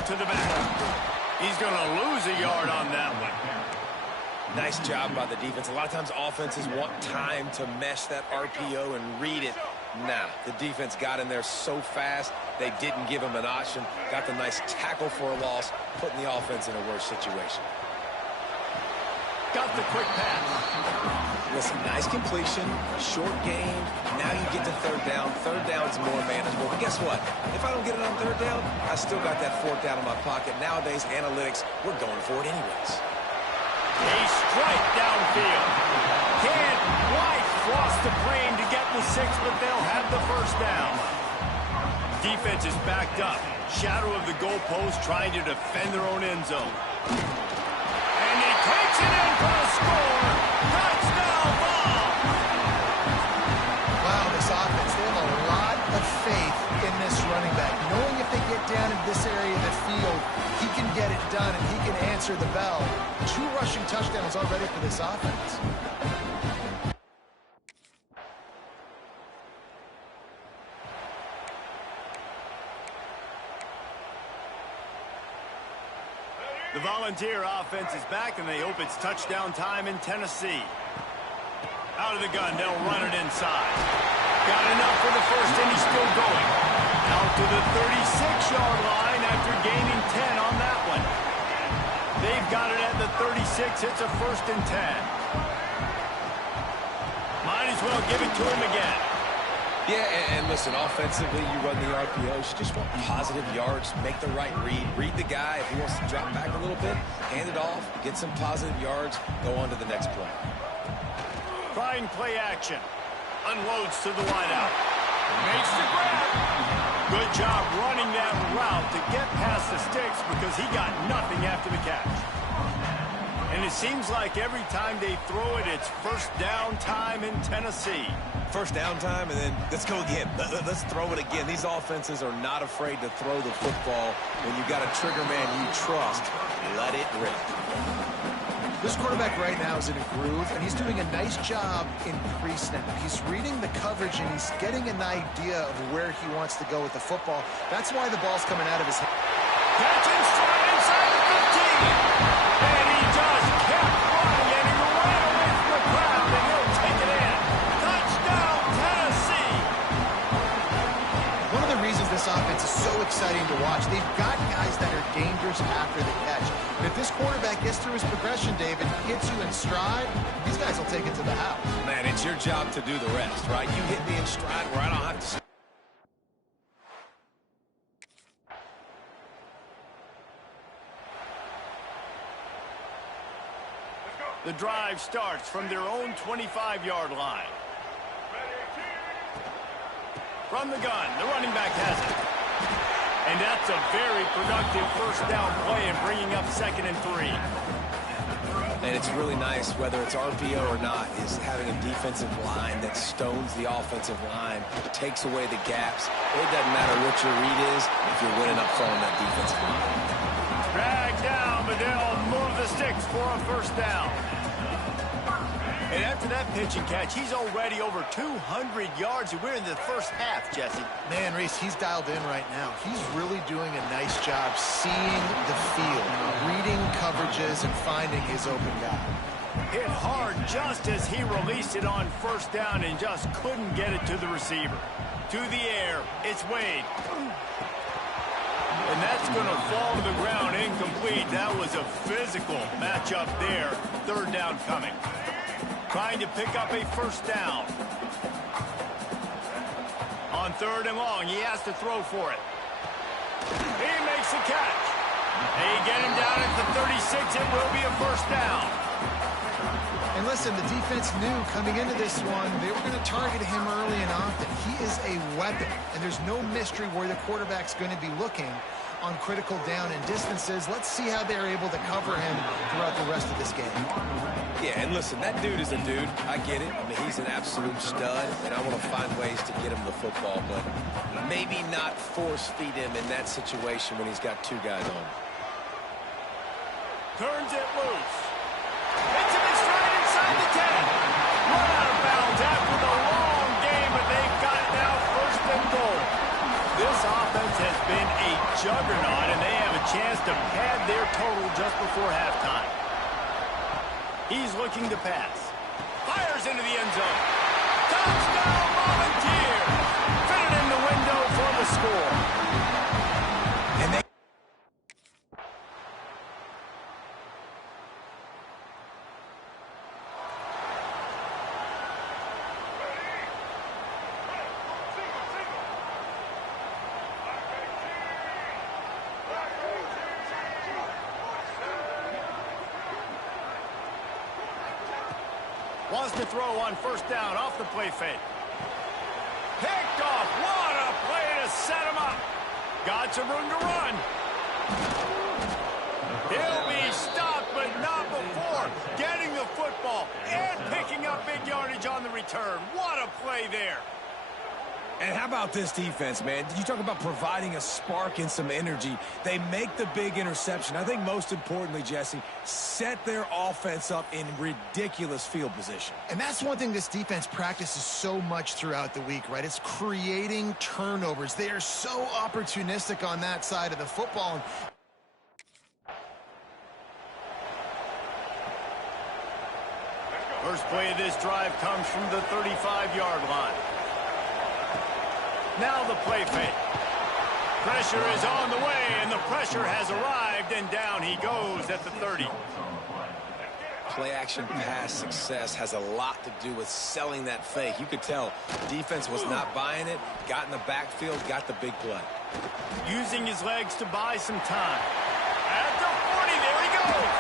To the back. He's going to lose a yard on that one. Nice job by the defense. A lot of times offenses want time to mesh that RPO and read it. Nah, the defense got in there so fast, they didn't give him an option. Got the nice tackle for a loss, putting the offense in a worse situation. Got the quick pass. Listen, nice completion, short game. Now you get to 3rd down. 3rd down's more manageable. But guess what? If I don't get it on 3rd down, I still got that 4th down in my pocket. Nowadays, analytics, we're going for it anyways. A strike downfield. Can't quite cross the plane to get the 6, but they'll have the 1st down. Defense is backed up. Shadow of the goalpost trying to defend their own end zone. And he takes it in for a score. Touchdown ball. Wow, this offense, they have a lot of faith in this running back. Knowing if they get down in this area of the field, he can get it done and he can answer the bell. 2 rushing touchdowns already for this offense. The Volunteer offense is back, and they hope it's touchdown time in Tennessee. Out of the gun, they'll run it inside. Got enough for the 1st, and he's still going. Out to the 36-yard line after gaining 10 on that one. They've got it at the 36. It's a 1st and 10. Might as well give it to him again. Yeah, and listen, offensively, you run the RPO. You just want positive yards, make the right read. Read the guy. If he wants to drop back a little bit, hand it off, get some positive yards, go on to the next play. Trying play action. Unloads to the wideout. Makes the grab. Good job running that route to get past the sticks because he got nothing after the catch. And it seems like every time they throw it, it's 1st down time in Tennessee. 1st down time, and then let's go again. Let's throw it again. These offenses are not afraid to throw the football. When you got a trigger man you trust, let it rip. This quarterback right now is in a groove, and he's doing a nice job in pre-snap. He's reading the coverage, and he's getting an idea of where he wants to go with the football. That's why the ball's coming out of his hand. Catching straight inside the 15. And he just kept running, and he ran away from the crowd, and he'll take it in. Touchdown, Tennessee. One of the reasons this offense is so exciting to watch, they've got guys that are dangerous after the catch. And if this quarterback gets through his progression, David, hits you in stride, these guys will take it to the house. Man, it's your job to do the rest, right? You hit me in stride where I don't have to... The drive starts from their own 25-yard line. From the gun, the running back has it. And that's a very productive 1st down play and bringing up 2nd and 3. And it's really nice, whether it's RPO or not, is having a defensive line that stones the offensive line, takes away the gaps. It doesn't matter what your read is if you're winning up front on that defensive line. Drag down, but they'll move the sticks for a 1st down. And after that pitch and catch, he's already over 200 yards, and we're in the first half, Jesse. Man, Reese, he's dialed in right now. He's really doing a nice job seeing the field, reading coverages, and finding his open guy. Hit hard just as he released it on first down and just couldn't get it to the receiver. To the air, it's Wade. And that's going to fall to the ground incomplete. That was a physical matchup there. Third down coming. Trying to pick up a first down. On third and long, he has to throw for it. He makes the catch. They get him down at the 36. It will be a first down. And listen, the defense knew coming into this one, they were going to target him early and often. He is a weapon, and there's no mystery where the quarterback's going to be looking on critical down and distances. Let's see how they're able to cover him throughout the rest of this game. Yeah, and listen, that dude is a dude. I get it. I mean, he's an absolute stud, and I want to find ways to get him the football, but maybe not force feed him in that situation when he's got two guys on him. Turns it loose. Hits him in stride inside the 10. Run out of bounds after the long game, but they've got it now first and goal. This offense has been a juggernaut, and they have a chance to pad their total just before halftime. He's looking to pass. Fires into the end zone. Touchdown, Volunteers! Fitted in the window for the score. And they wants to throw on first down off the play fake. Picked off. What a play to set him up. Got some room to run. He'll be stopped, but not before getting the football and picking up big yardage on the return. What a play there. And how about this defense, man? You talk about providing a spark and some energy. They make the big interception. I think most importantly, Jesse, set their offense up in ridiculous field position. And that's one thing this defense practices so much throughout the week, right? It's creating turnovers. They are so opportunistic on that side of the football. First play of this drive comes from the 35-yard line. Now the play fake. Pressure is on the way, and the pressure has arrived, and down he goes at the 30. Play-action pass success has a lot to do with selling that fake. You could tell defense was not buying it, got in the backfield, got the big play. Using his legs to buy some time. At the 40, there he goes.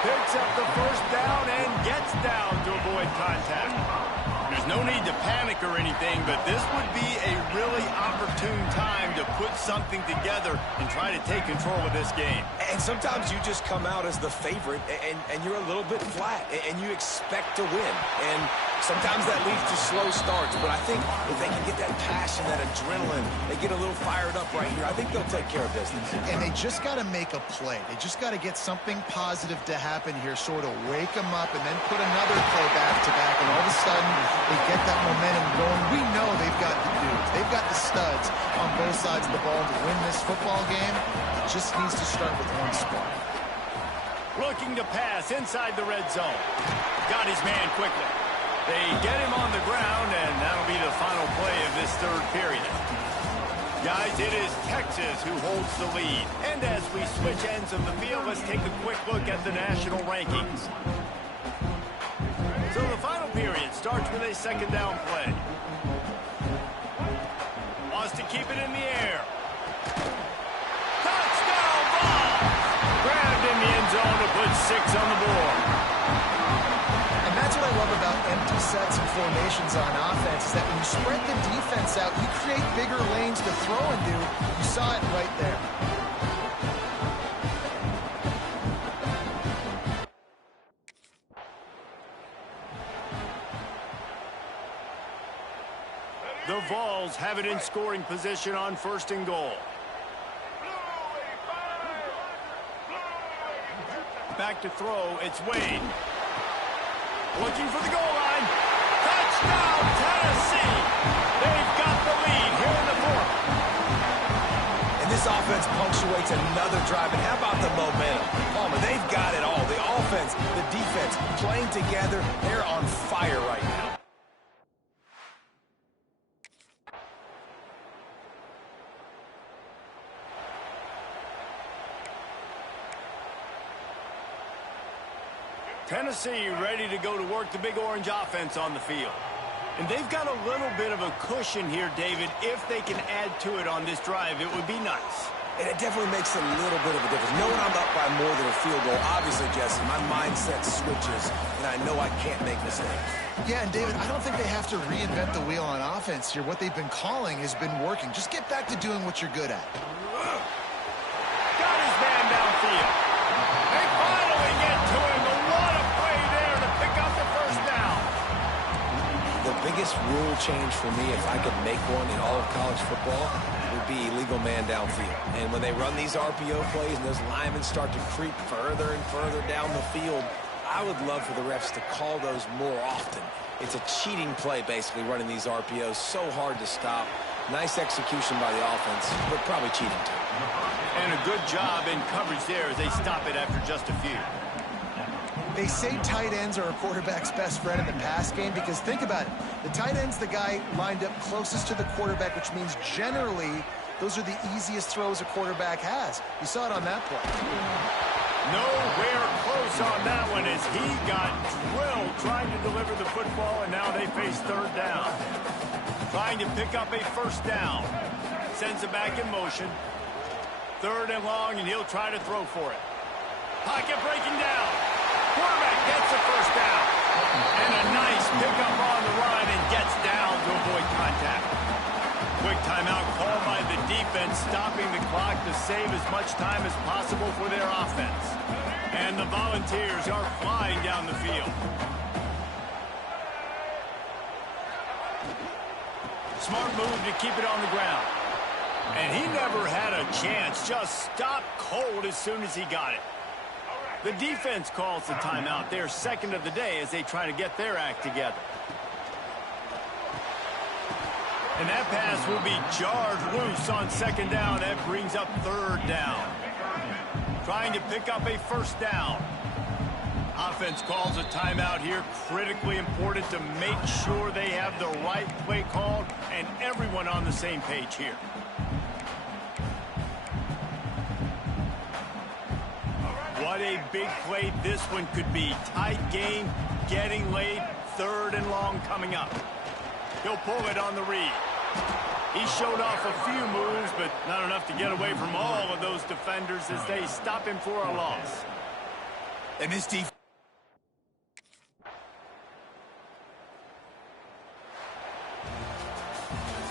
Picks up the first down and gets down to avoid contact. There's no need to panic or anything, but this would be a really opportune time to put something together and try to take control of this game. And sometimes you just come out as the favorite, and you're a little bit flat, and you expect to win. And sometimes that leads to slow starts, but I think if they can get that passion, that adrenaline, they get a little fired up right here, I think they'll take care of business. And they just got to make a play. They just got to get something positive to happen here, sort of wake them up, and then put another play back-to-back, and all of a sudden they get that momentum going. We know they've got the dudes. They've got the studs on both sides of the ball to win this football game. It just needs to start with one spark. Looking to pass inside the red zone. Got his man quickly. They get him on the ground, and that'll be the final play of this third period. Guys, it is Texas who holds the lead. And as we switch ends of the field, let's take a quick look at the national rankings. So the final period starts with a second down play. Wants to keep it in the air. Touchdown ball! Grabbed in the end zone to put 6 on the board. And that's what I love about empty sets and formations on offense, is that when you spread the defense out, you create bigger lanes to throw into. You saw it right there. The Vols have it in scoring position on first and goal. Back to throw, it's Wade. Looking for the goal line. Touchdown, Tennessee. They've got the lead here in the fourth. And this offense punctuates another drive. And how about the momentum? Palmer, they've got it all. The offense, the defense, playing together. They're on fire right now. Tennessee ready to go to work the Big Orange offense on the field. And they've got a little bit of a cushion here, David. If they can add to it on this drive, it would be nice. And it definitely makes a little bit of a difference. Knowing I'm up by more than a field goal, obviously, Jesse, my mindset switches, and I know I can't make mistakes. Yeah, and David, I don't think they have to reinvent the wheel on offense here. What they've been calling has been working. Just get back to doing what you're good at. Got his man downfield. They finally get to him. But what a play there to pick up the first down. The biggest rule change for me, if I could make one in all of college football, would be illegal man downfield. And when they run these RPO plays and those linemen start to creep further and further down the field, I would love for the refs to call those more often. It's a cheating play, basically, running these RPOs. So hard to stop. Nice execution by the offense, but probably cheating too. And a good job in coverage there as they stop it after just a few. They say tight ends are a quarterback's best friend in the pass game because think about it. The tight end's the guy lined up closest to the quarterback, which means generally those are the easiest throws a quarterback has. You saw it on that play. Nowhere close on that one as he got drilled trying to deliver the football, and now they face third down. Trying to pick up a first down. Sends it back in motion. Third and long, and he'll try to throw for it. Pocket breaking down. Quarterback gets the first down. And a nice pickup on the run and gets down to avoid contact. Quick timeout called by the defense, stopping the clock to save as much time as possible for their offense. And the Volunteers are flying down the field. Smart move to keep it on the ground. And he never had a chance, just stopped cold as soon as he got it. The defense calls the timeout, their second of the day, as they try to get their act together. And that pass will be jarred loose on second down. That brings up third down. Trying to pick up a first down. Offense calls a timeout here. Critically important to make sure they have the right play called and everyone on the same page here. What a big play this one could be. Tight game, getting late, third and long coming up. He'll pull it on the read. He showed off a few moves, but not enough to get away from all of those defenders as they stop him for a loss. And this defense.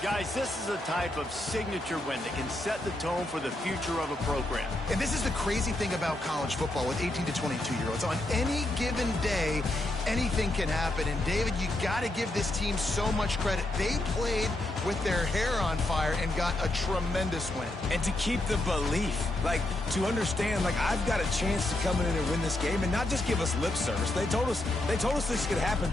Guys, this is a type of signature win that can set the tone for the future of a program. And this is the crazy thing about college football with 18 to 22-year-olds. On any given day, anything can happen. And, David, you got to give this team so much credit. They played with their hair on fire and got a tremendous win. And to keep the belief, to understand, I've got a chance to come in and win this game and not just give us lip service. They told us this could happen.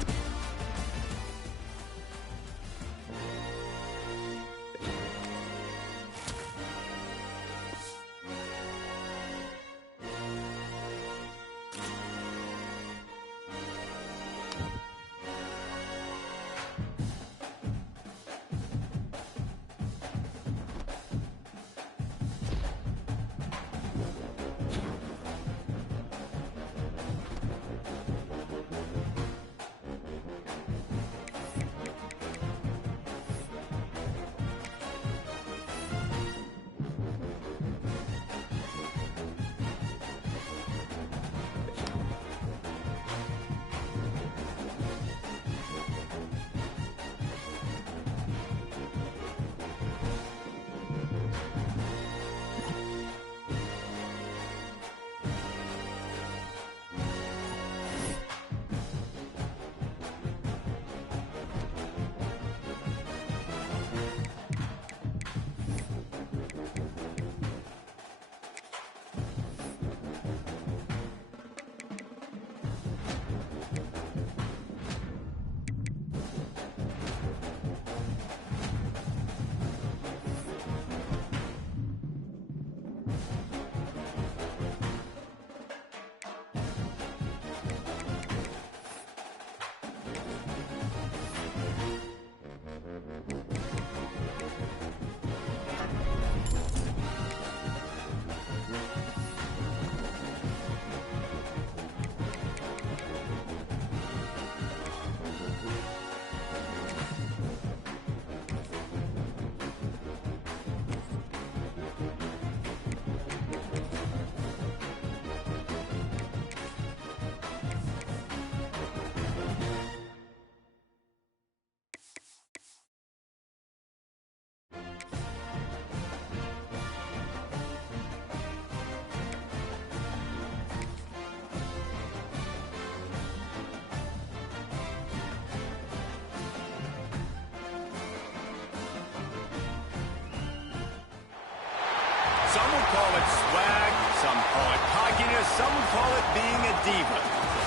Some would call it swag, some call it cockiness, some would call it being a diva.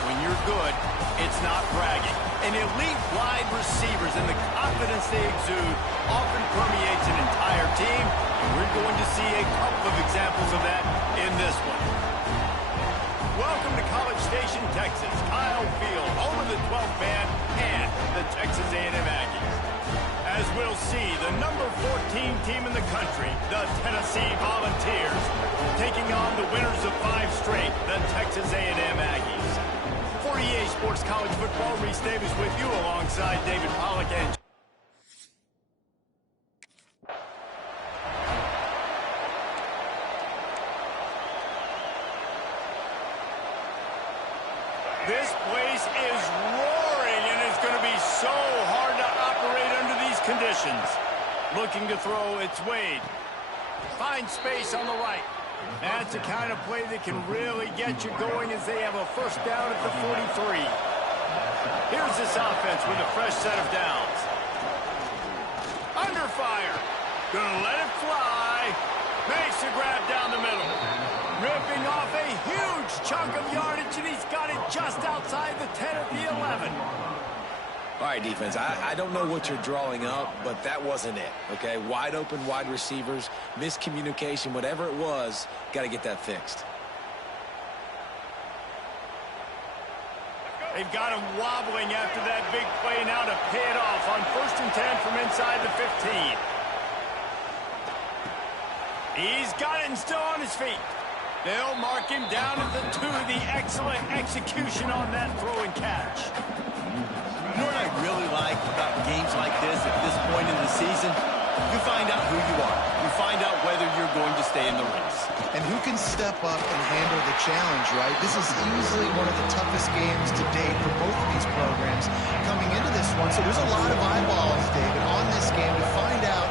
When you're good, it's not bragging. And elite wide receivers and the confidence they exude often permeates an entire team, and we're going to see a couple of examples of that in this one. Welcome to College Station, Texas. Kyle Field, home of the 12th man and the Texas A&M Aggies. As we'll see, the number 14 team in the country, the Tennessee Volunteers, taking on the winners of 5 straight, the Texas A&M Aggies. For EA Sports College Football, Reese Davis with you alongside David Pollack and this place is roaring, and it's going to be so hard to operate under these conditions. Looking to throw, it's Wade. Finds space on the right. That's the kind of play that can really get you going as they have a first down at the 43. Here's this offense with a fresh set of downs. Under fire. Gonna let it fly. Makes the grab down the middle. Ripping off a huge chunk of yardage, and he's got it just outside the 10 at the 11. All right, defense, I don't know what you're drawing up, but that wasn't it, okay? Wide open wide receivers, miscommunication, whatever it was, got to get that fixed. They've got him wobbling after that big play now to pay it off on 1st and 10 from inside the 15. He's got it and still on his feet. They'll mark him down at the 2. The excellent execution on that throw and catch. You know what I really like about games like this at this point in the season? You find out who you are. You find out whether you're going to stay in the race. And who can step up and handle the challenge, right? This is easily one of the toughest games to date for both of these programs coming into this one. So there's a lot of eyeballs, David, on this game to find out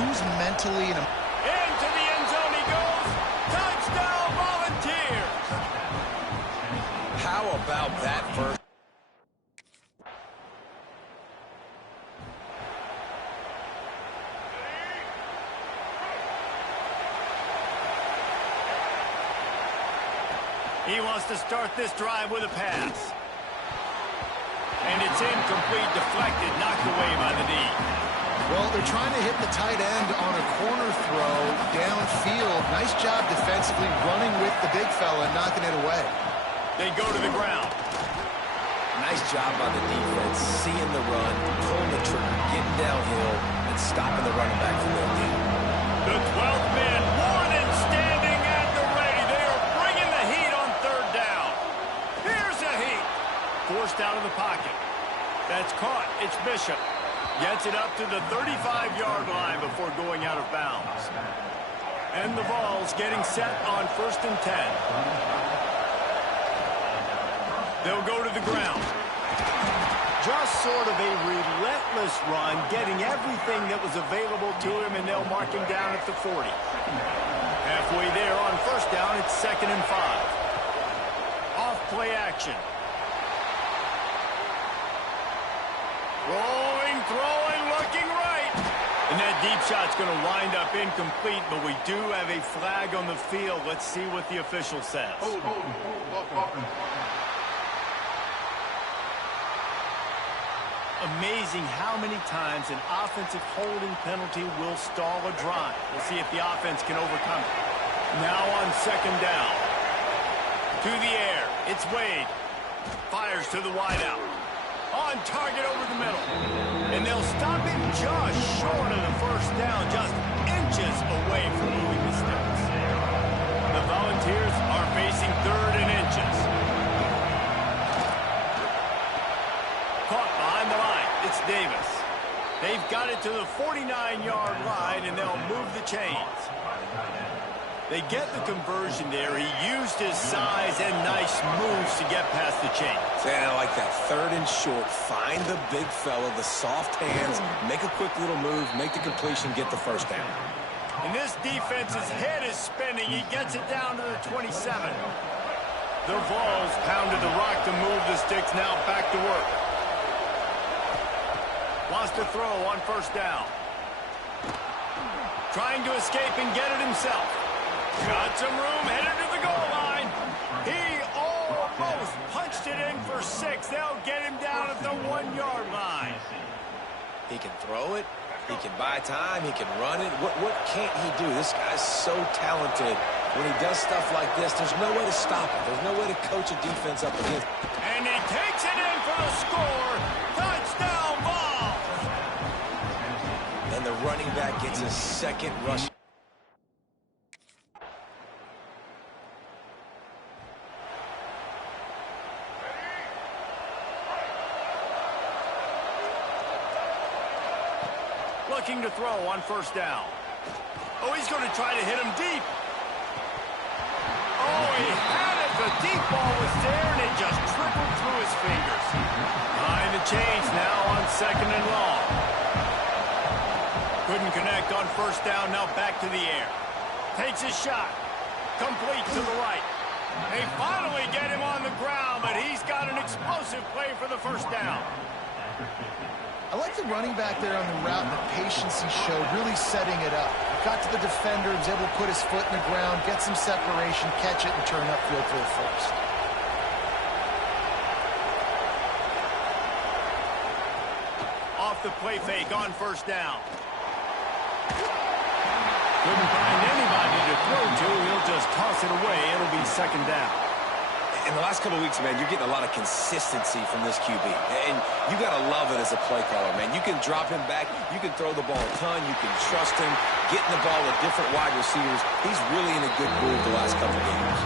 who's mentally and into the end zone he goes. Touchdown, Volunteers. How about that first? He wants to start this drive with a pass. And it's incomplete, deflected, knocked away by the knee. well, they're trying to hit the tight end on a corner throw downfield. Nice job defensively running with the big fella and knocking it away. They go to the ground. Nice job by the defense, seeing the run, pulling the trigger, getting downhill, and stopping the running back from their lead. The 12th man, Warden, standing at the ready. They are bringing the heat on third down. Here's a heat. Forced out of the pocket. That's caught. It's Bishop. Gets it up to the 35-yard line before going out of bounds. And the Vols getting set on 1st and 10. They'll go to the ground. Just sort of a relentless run, getting everything that was available to him, and they'll mark him down at the 40. Halfway there on 1st down, it's 2nd and 5. Off play action. Rolling, throwing, looking right. And that deep shot's going to wind up incomplete, but we do have a flag on the field. Let's see what the official says. Amazing how many times an offensive holding penalty will stall a drive. We'll see if the offense can overcome it. Now on 2nd down. To the air. It's Wade. Fires to the wideout. On target over the middle. And they'll stop him just short of the 1st down, just inches away from moving the sticks. The Volunteers are facing 3rd and inches. Caught behind the line. It's Davis. They've got it to the 49-yard line, and they'll move the chains. They get the conversion there. He used his size and nice moves to get past the chains. And I like that. 3rd and short. Find the big fella, the soft hands, make a quick little move, make the completion, get the 1st down. And this defense's head is spinning. He gets it down to the 27. The Vols pounded the rock to move the sticks. Now back to work. Wants to throw on 1st down. Trying to escape and get it himself. Got some room, headed to the goal line. He almost punched it in for 6. They'll get him down at the 1-yard line. He can throw it. He can buy time. He can run it. What can't he do? This guy's so talented. When he does stuff like this, there's no way to stop it. There's no way to coach a defense up against. And he takes it in for the score. Touchdown ball. And the running back gets his second rush. Looking to throw on first down. Oh, he's going to try to hit him deep. Oh, he had it. The deep ball was there, and it just trickled through his fingers. Behind the chains now on 2nd and long. Couldn't connect on first down. Now back to the air. Takes his shot. Complete to the right. They finally get him on the ground, but he's got an explosive play for the first down. I like the running back there on the route and the patience he showed, really setting it up. Got to the defender, was able to put his foot in the ground, get some separation, catch it, and turn upfield for the first. Off the play fake on first down. Couldn't find anybody to throw to. He'll just toss it away. It'll be 2nd down. In the last couple of weeks, man, you're getting a lot of consistency from this QB. And you got to love it as a play caller, man. You can drop him back. You can throw the ball a ton. You can trust him. Getting the ball with different wide receivers. He's really in a good mood the last couple of games.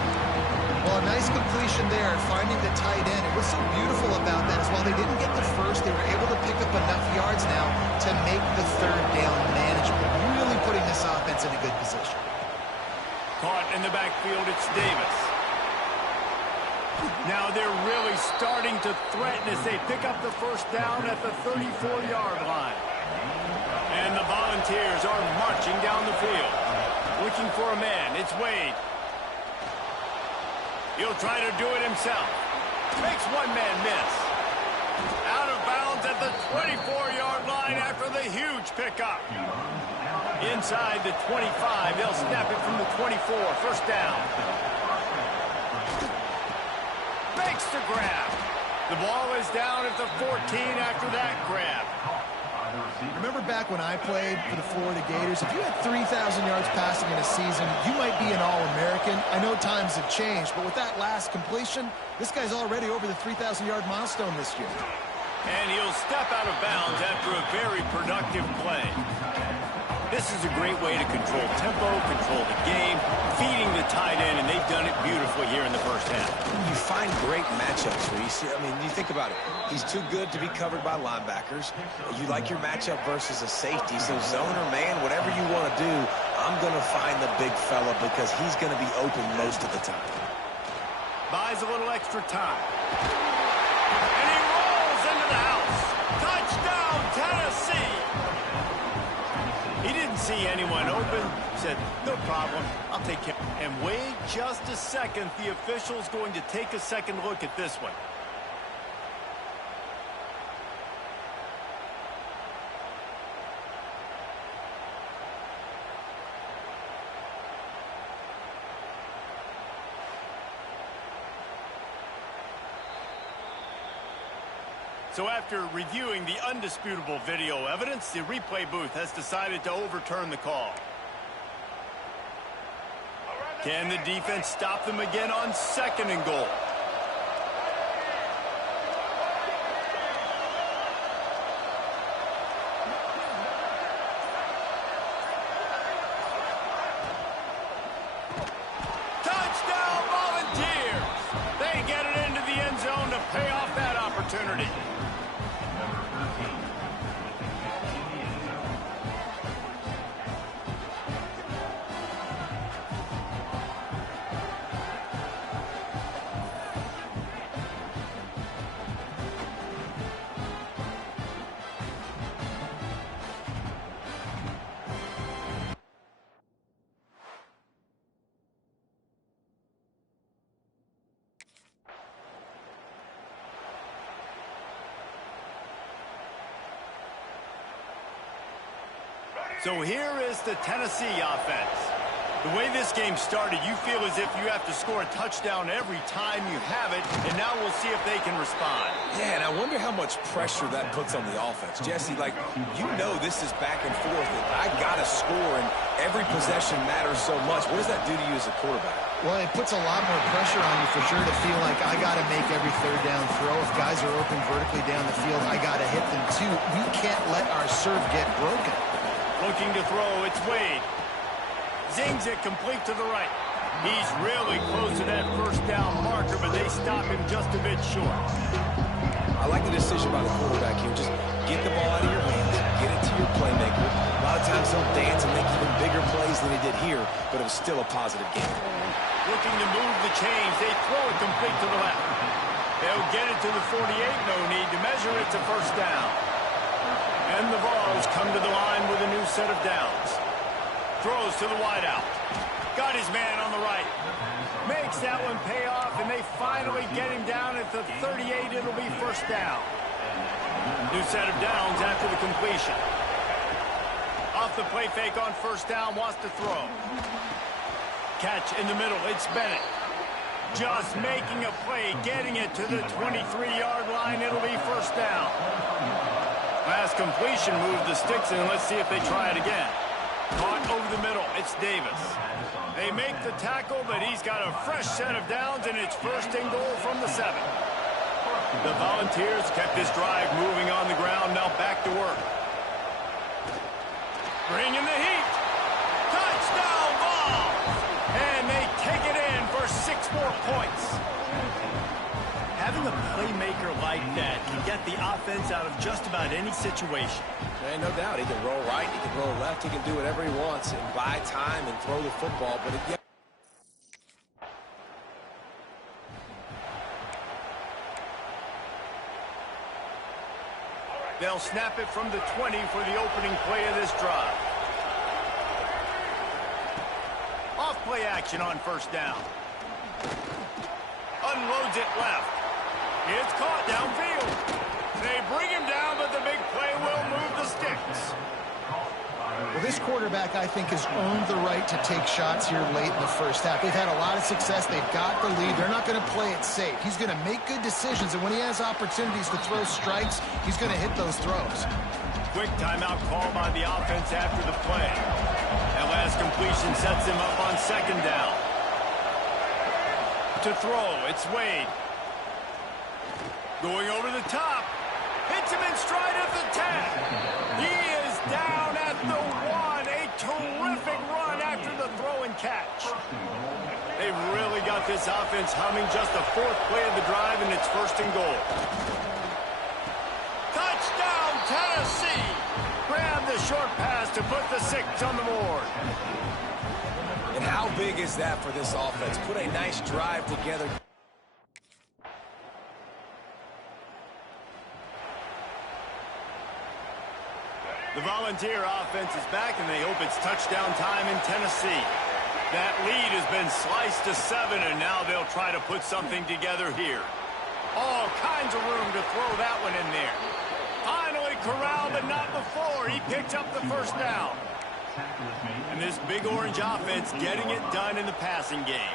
Well, a nice completion there, finding the tight end. And what's so beautiful about that is while they didn't get the first, they were able to pick up enough yards now to make the 3rd down manageable. Really putting this offense in a good position. Caught in the backfield, it's Davis. Now they're really starting to threaten as they pick up the first down at the 34-yard line. And the Volunteers are marching down the field. Looking for a man. It's Wade. He'll try to do it himself. Makes one man miss. Out of bounds at the 24-yard line after the huge pickup. Inside the 25. They'll snap it from the 24. First down. Makes the grab. The ball is down at the 14 after that grab. Remember back when I played for the Florida Gators, if you had 3,000 yards passing in a season, you might be an All-American. I know times have changed, but with that last completion, this guy's already over the 3,000-yard milestone this year. And he'll step out of bounds after a very productive play. This is a great way to control tempo, control the game, feeding the tight end, and they've done it beautifully here in the first half. You find great matchups, Reese. I mean, you think about it. He's too good to be covered by linebackers. You like your matchup versus a safety. So zone or man, whatever you want to do, I'm going to find the big fella because he's going to be open most of the time. Buys a little extra time. And he rolls into the house. Touchdown, Tennessee. He didn't see anyone open. Said, no problem, I'll take care. And wait just a second. The official's going to take a second look at this one. So after reviewing the undisputable video evidence, the replay booth has decided to overturn the call. Can the defense stop them again on 2nd and goal? Touchdown, Volunteers! They get it into the end zone to pay off that opportunity. So here is the Tennessee offense. The way this game started, you feel as if you have to score a touchdown every time you have it, and now we'll see if they can respond. Yeah, and I wonder how much pressure that puts on the offense. Jesse, like, you know this is back and forth, and I got to score, and every possession matters so much. What does that do to you as a quarterback? Well, it puts a lot more pressure on you for sure to feel like I got to make every third down throw. If guys are open vertically down the field, I got to hit them too. We can't let our serve get broken. Looking to throw, it's Wade. Zings it complete to the right. He's really close to that first down marker, but they stop him just a bit short. I like the decision by the quarterback here. Just get the ball out of your hands, get it to your playmaker. A lot of times he'll dance and make even bigger plays than he did here, but it was still a positive game. Looking to move the chains. They throw it complete to the left. They'll get it to the 48. No need to measure it to first down. And the Vols come to the line with a new set of downs. Throws to the wideout. Got his man on the right. Makes that one pay off, and they finally get him down at the 38. It'll be first down. New set of downs after the completion. Off the play fake on first down, wants to throw. Catch in the middle, it's Bennett. Just making a play, getting it to the 23-yard line. It'll be first down. Last completion moved the sticks in. Let's see if they try it again. Caught over the middle, it's Davis. They make the tackle, but he's got a fresh set of downs, and it's first and goal from the 7. The Volunteers kept this drive moving on the ground, now back to work. Bringing the heat. Touchdown Vols! And they take it in for 6 more points. Having a playmaker like that can get the offense out of just about any situation. Man, no doubt. He can roll right, he can roll left, he can do whatever he wants and buy time and throw the football. But again, they'll snap it from the 20 for the opening play of this drive. Off play action on first down. Unloads it left. It's caught downfield. They bring him down, but the big play will move the sticks. Well, this quarterback, I think, has earned the right to take shots here late in the first half. They've had a lot of success. They've got the lead. They're not going to play it safe. He's going to make good decisions, and when he has opportunities to throw strikes, he's going to hit those throws. Quick timeout call by the offense after the play. That last completion sets him up on second down. To throw, it's Wade. Going over the top. Hits him in stride at the 10. He is down at the 1. A terrific run after the throw and catch. They've really got this offense humming. Just the 4th play of the drive, and it's first and goal. Touchdown, Tennessee! Grab the short pass to put the 6 on the board. and how big is that for this offense? Put a nice drive together. The Volunteer offense is back, and they hope it's touchdown time in Tennessee. That lead has been sliced to 7, and now they'll try to put something together here. All kinds of room to throw that one in there. Finally corralled, but not before. He picks up the first down. And this Big Orange offense getting it done in the passing game.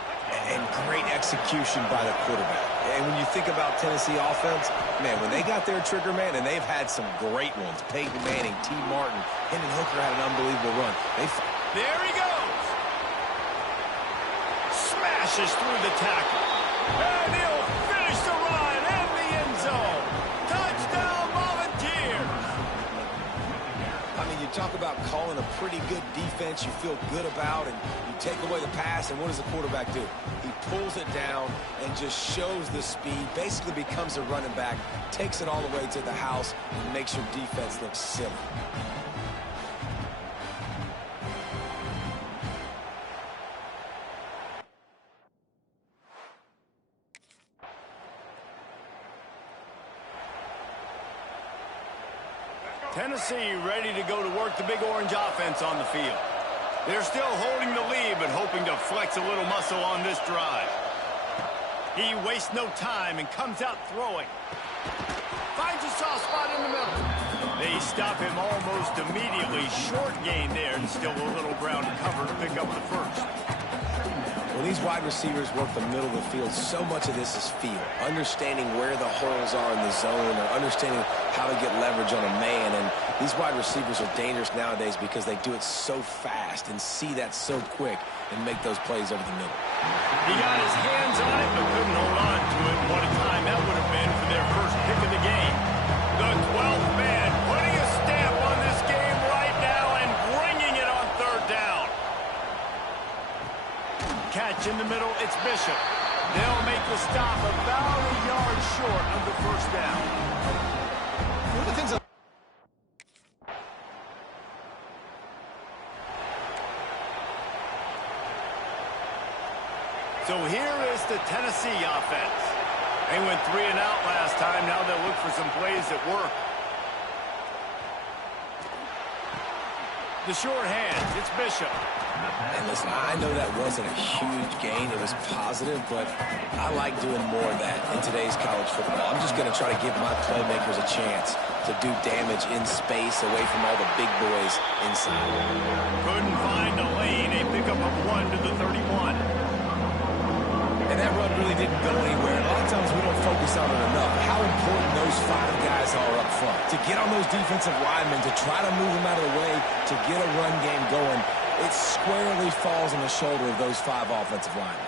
And great execution by the quarterback. And when you think about Tennessee offense, man, when they got their trigger man, and they've had some great ones. Peyton Manning, T. Martin, Hendon Hooker had an unbelievable run. There he goes. Smashes through the tackle. And he'll finish the run in the end zone. Touchdown, Volunteers. I mean, you talk about calling a pretty good defense you feel good about, and you take away the pass, and what does the quarterback do? He pulls it down and just shows the speed, basically becomes a running back, takes it all the way to the house, and makes your defense look silly. Tennessee ready to go to work the Big Orange offense on the field. They're still holding the lead, but hoping to flex a little muscle on this drive. He wastes no time and comes out throwing. Finds a soft spot in the middle. They stop him almost immediately. Short gain there, and still a little ground to cover to pick up the first. When these wide receivers work the middle of the field, so much of this is feel. Understanding where the holes are in the zone or understanding how to get leverage on a man. And these wide receivers are dangerous nowadays because they do it so fast and see that so quick and make those plays over the middle. He got his hands on it, but couldn't hold on to it. What a time that would have been for their first pick of the game. The 12th man putting a stamp on this game right now and bringing it on third down. Catch in the middle, it's Bishop. They'll make the stop about a yard short of the first down. One of the things So here is the Tennessee offense. They went 3 and out last time. Now they'll look for some plays that work. The short hands, it's Bishop. And listen, I know that wasn't a huge gain. It was positive, but I like doing more of that in today's college football. I'm just going to try to give my playmakers a chance to do damage in space away from all the big boys inside. Couldn't find a lane. A pickup of 1 to the 31. And that run really didn't go anywhere. A lot of times we don't focus on it enough. How important those 5 guys are up front. To get on those defensive linemen, to try to move them out of the way, to get a run game going, it squarely falls on the shoulder of those 5 offensive linemen.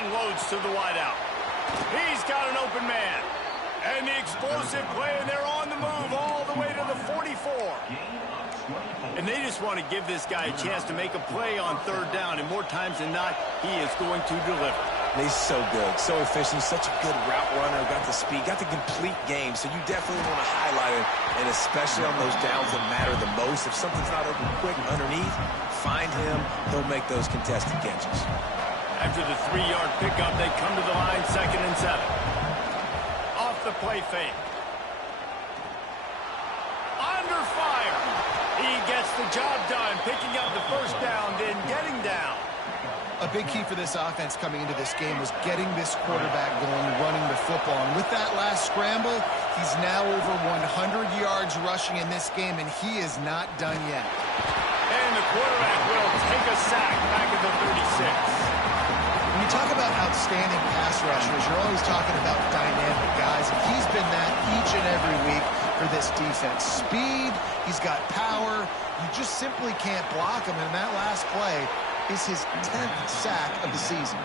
Unloads to the wideout. He's got an open man. And the explosive play, and they're on the move all the way to the 44. And they just want to give this guy a chance to make a play on third down, and more times than not, he is going to deliver. He's so good, so efficient, such a good route runner, got the speed, got the complete game, so you definitely want to highlight him, and especially on those downs that matter the most. If something's not open quick underneath, find him, he'll make those contested catches. After the 3-yard pickup, they come to the line, 2nd and 7. Off the play fake. Under fire. He gets the job done, picking up the first down, then getting down. A big key for this offense coming into this game was getting this quarterback going, running the football. And with that last scramble, he's now over 100 yards rushing in this game, and he is not done yet. And the quarterback will take a sack back at the 36. When you talk about outstanding pass rushers, you're always talking about dynamic guys, and he's been that each and every week for this defense. Speed, he's got power. You just simply can't block him, and that last play is his 10th sack of the season.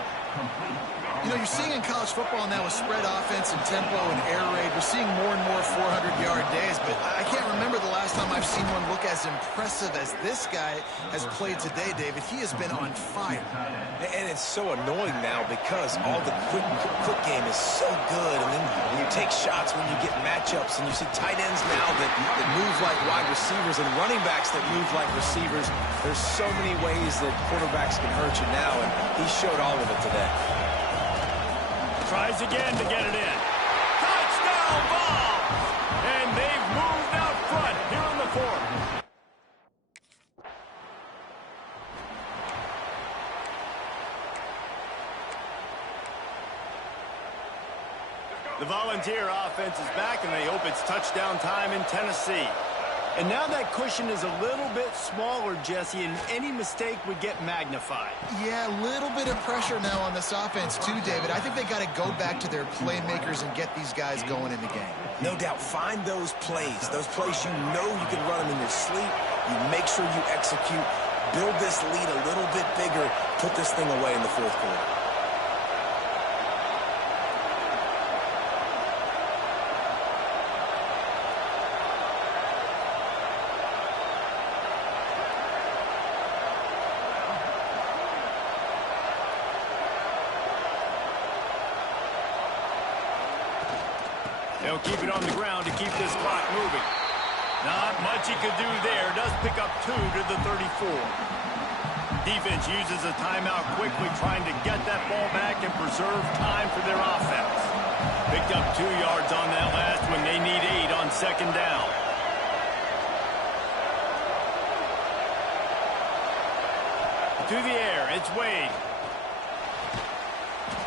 You know, you're seeing in college football now with spread offense and tempo and air raid, we're seeing more and more 400-yard days, but I can't remember the last time I've seen one look as impressive as this guy has played today, David. He has been on fire. And it's so annoying now because all the quick game is so good, and then when you take shots when you get matchups, and you see tight ends now that move like wide receivers and running backs that move like receivers. There's so many ways that quarterbacks can hurt you now, and he showed all of it today. Tries again to get it in. Touchdown ball! And they've moved out front here on the 4th. The Volunteer offense is back, and they hope it's touchdown time in Tennessee. And now that cushion is a little bit smaller, Jesse, and any mistake would get magnified. Yeah, a little bit of pressure now on this offense too, David. I think they got to go back to their playmakers and get these guys going in the game. No doubt, find those plays you know you can run them in your sleep. You make sure you execute, build this lead a little bit bigger, put this thing away in the 4th quarter. They'll keep it on the ground to keep this clock moving. Not much he could do there. Does pick up 2 to the 34. Defense uses a timeout quickly, trying to get that ball back and preserve time for their offense. Picked up 2 yards on that last one. They need 8 on 2nd down. To the air, it's Wade.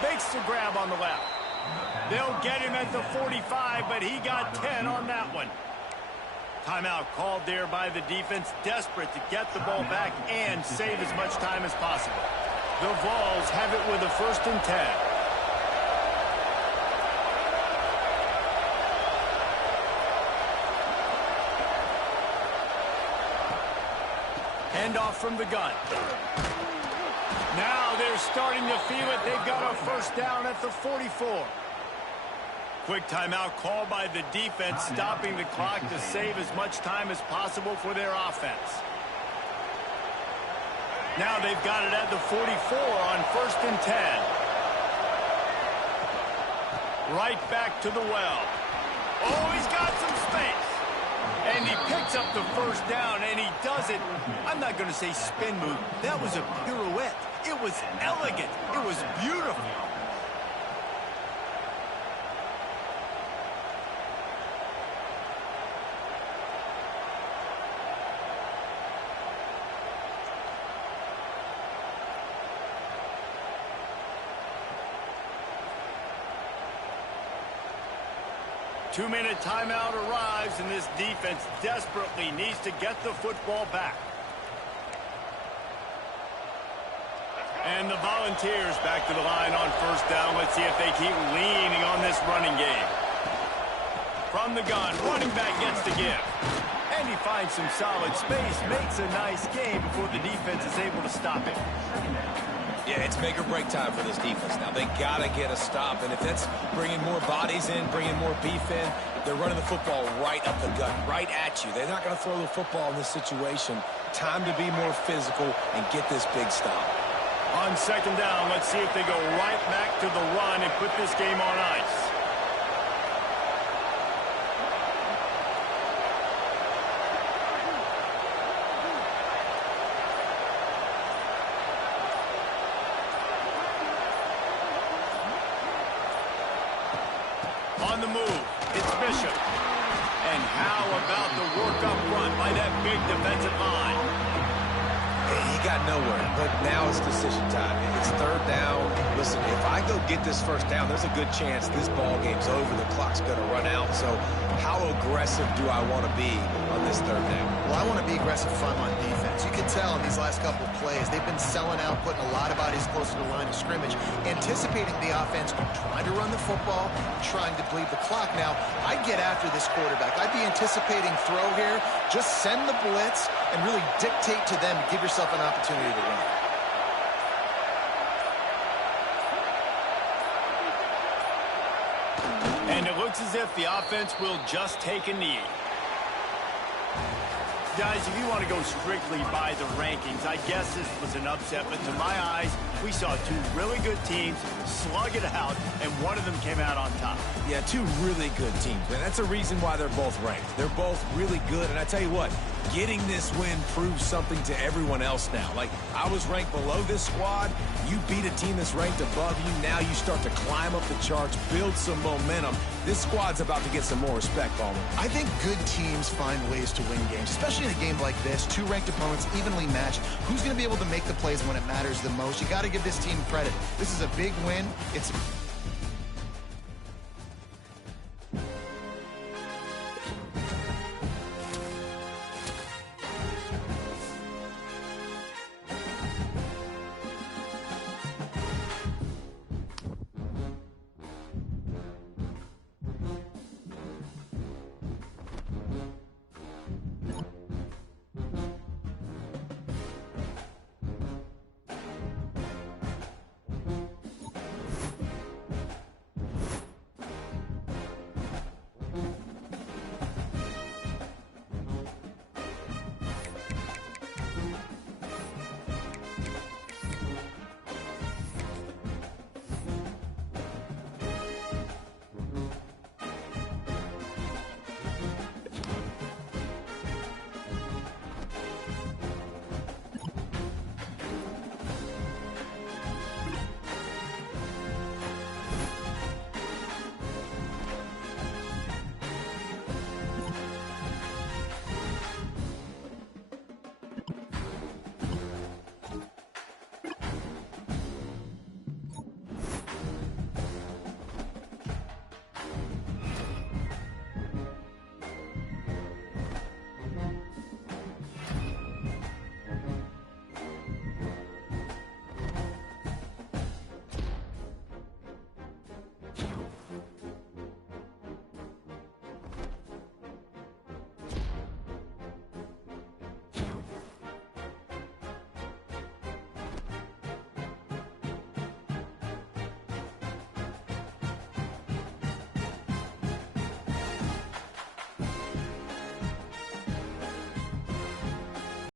Makes the grab on the left. They'll get him at the 45, but he got 10 on that one. Timeout called there by the defense, desperate to get the ball back and save as much time as possible. The Vols have it with a 1st and 10. Handoff from the gun. Now they're starting to feel it. They've got a 1st down at the 44. Quick timeout called by the defense, stopping the clock to save as much time as possible for their offense. Now they've got it at the 44 on 1st and 10. Right back to the well. Oh, he's got some space. And he picks up the 1st down, and he does it. I'm not going to say spin move. That was a pirouette. It was elegant. It was beautiful. Two-minute timeout arrives, and this defense desperately needs to get the football back. And the Volunteers back to the line on 1st down. Let's see if they keep leaning on this running game. From the gun, running back gets to give. And he finds some solid space, makes a nice game before the defense is able to stop it. Yeah, it's make or break time for this defense now. They got to get a stop, and if that's bringing more bodies in, bringing more beef in, they're running the football right up the gut, right at you. They're not going to throw the football in this situation. Time to be more physical and get this big stop. On 2nd down, let's see if they go right back to the run and put this game on ice. On the move, it's Bishop. And how about the work up front by that big defensive line? He got nowhere, but now it's decision time. It's 3rd down. Listen, if I go get this 1st down, there's a good chance this ball game's over. The clock's going to run out. So how aggressive do I want to be on this 3rd down? Well, I want to be aggressive front on defense. You can tell in these last couple of plays, they've been selling out, putting a lot of bodies close to the line of scrimmage, anticipating the offense, trying to run the football, trying to bleed the clock. Now, I'd get after this quarterback. I'd be anticipating throw here. Just send the blitz and really dictate to them to give yourself an opportunity to run. And it looks as if the offense will just take a knee. Guys, if you want to go strictly by the rankings, I guess this was an upset, but to my eyes, we saw two really good teams slug it out, and one of them came out on top. Yeah, two really good teams, man. That's a reason why they're both ranked. They're both really good, and I tell you what, getting this win proves something to everyone else now. Like, I was ranked below this squad. You beat a team that's ranked above you. Now you start to climb up the charts, build some momentum. This squad's about to get some more respect, Ballman. I think good teams find ways to win games, especially in a game like this. Two ranked opponents evenly matched. Who's going to be able to make the plays when it matters the most? You got to give this team credit. This is a big win. It's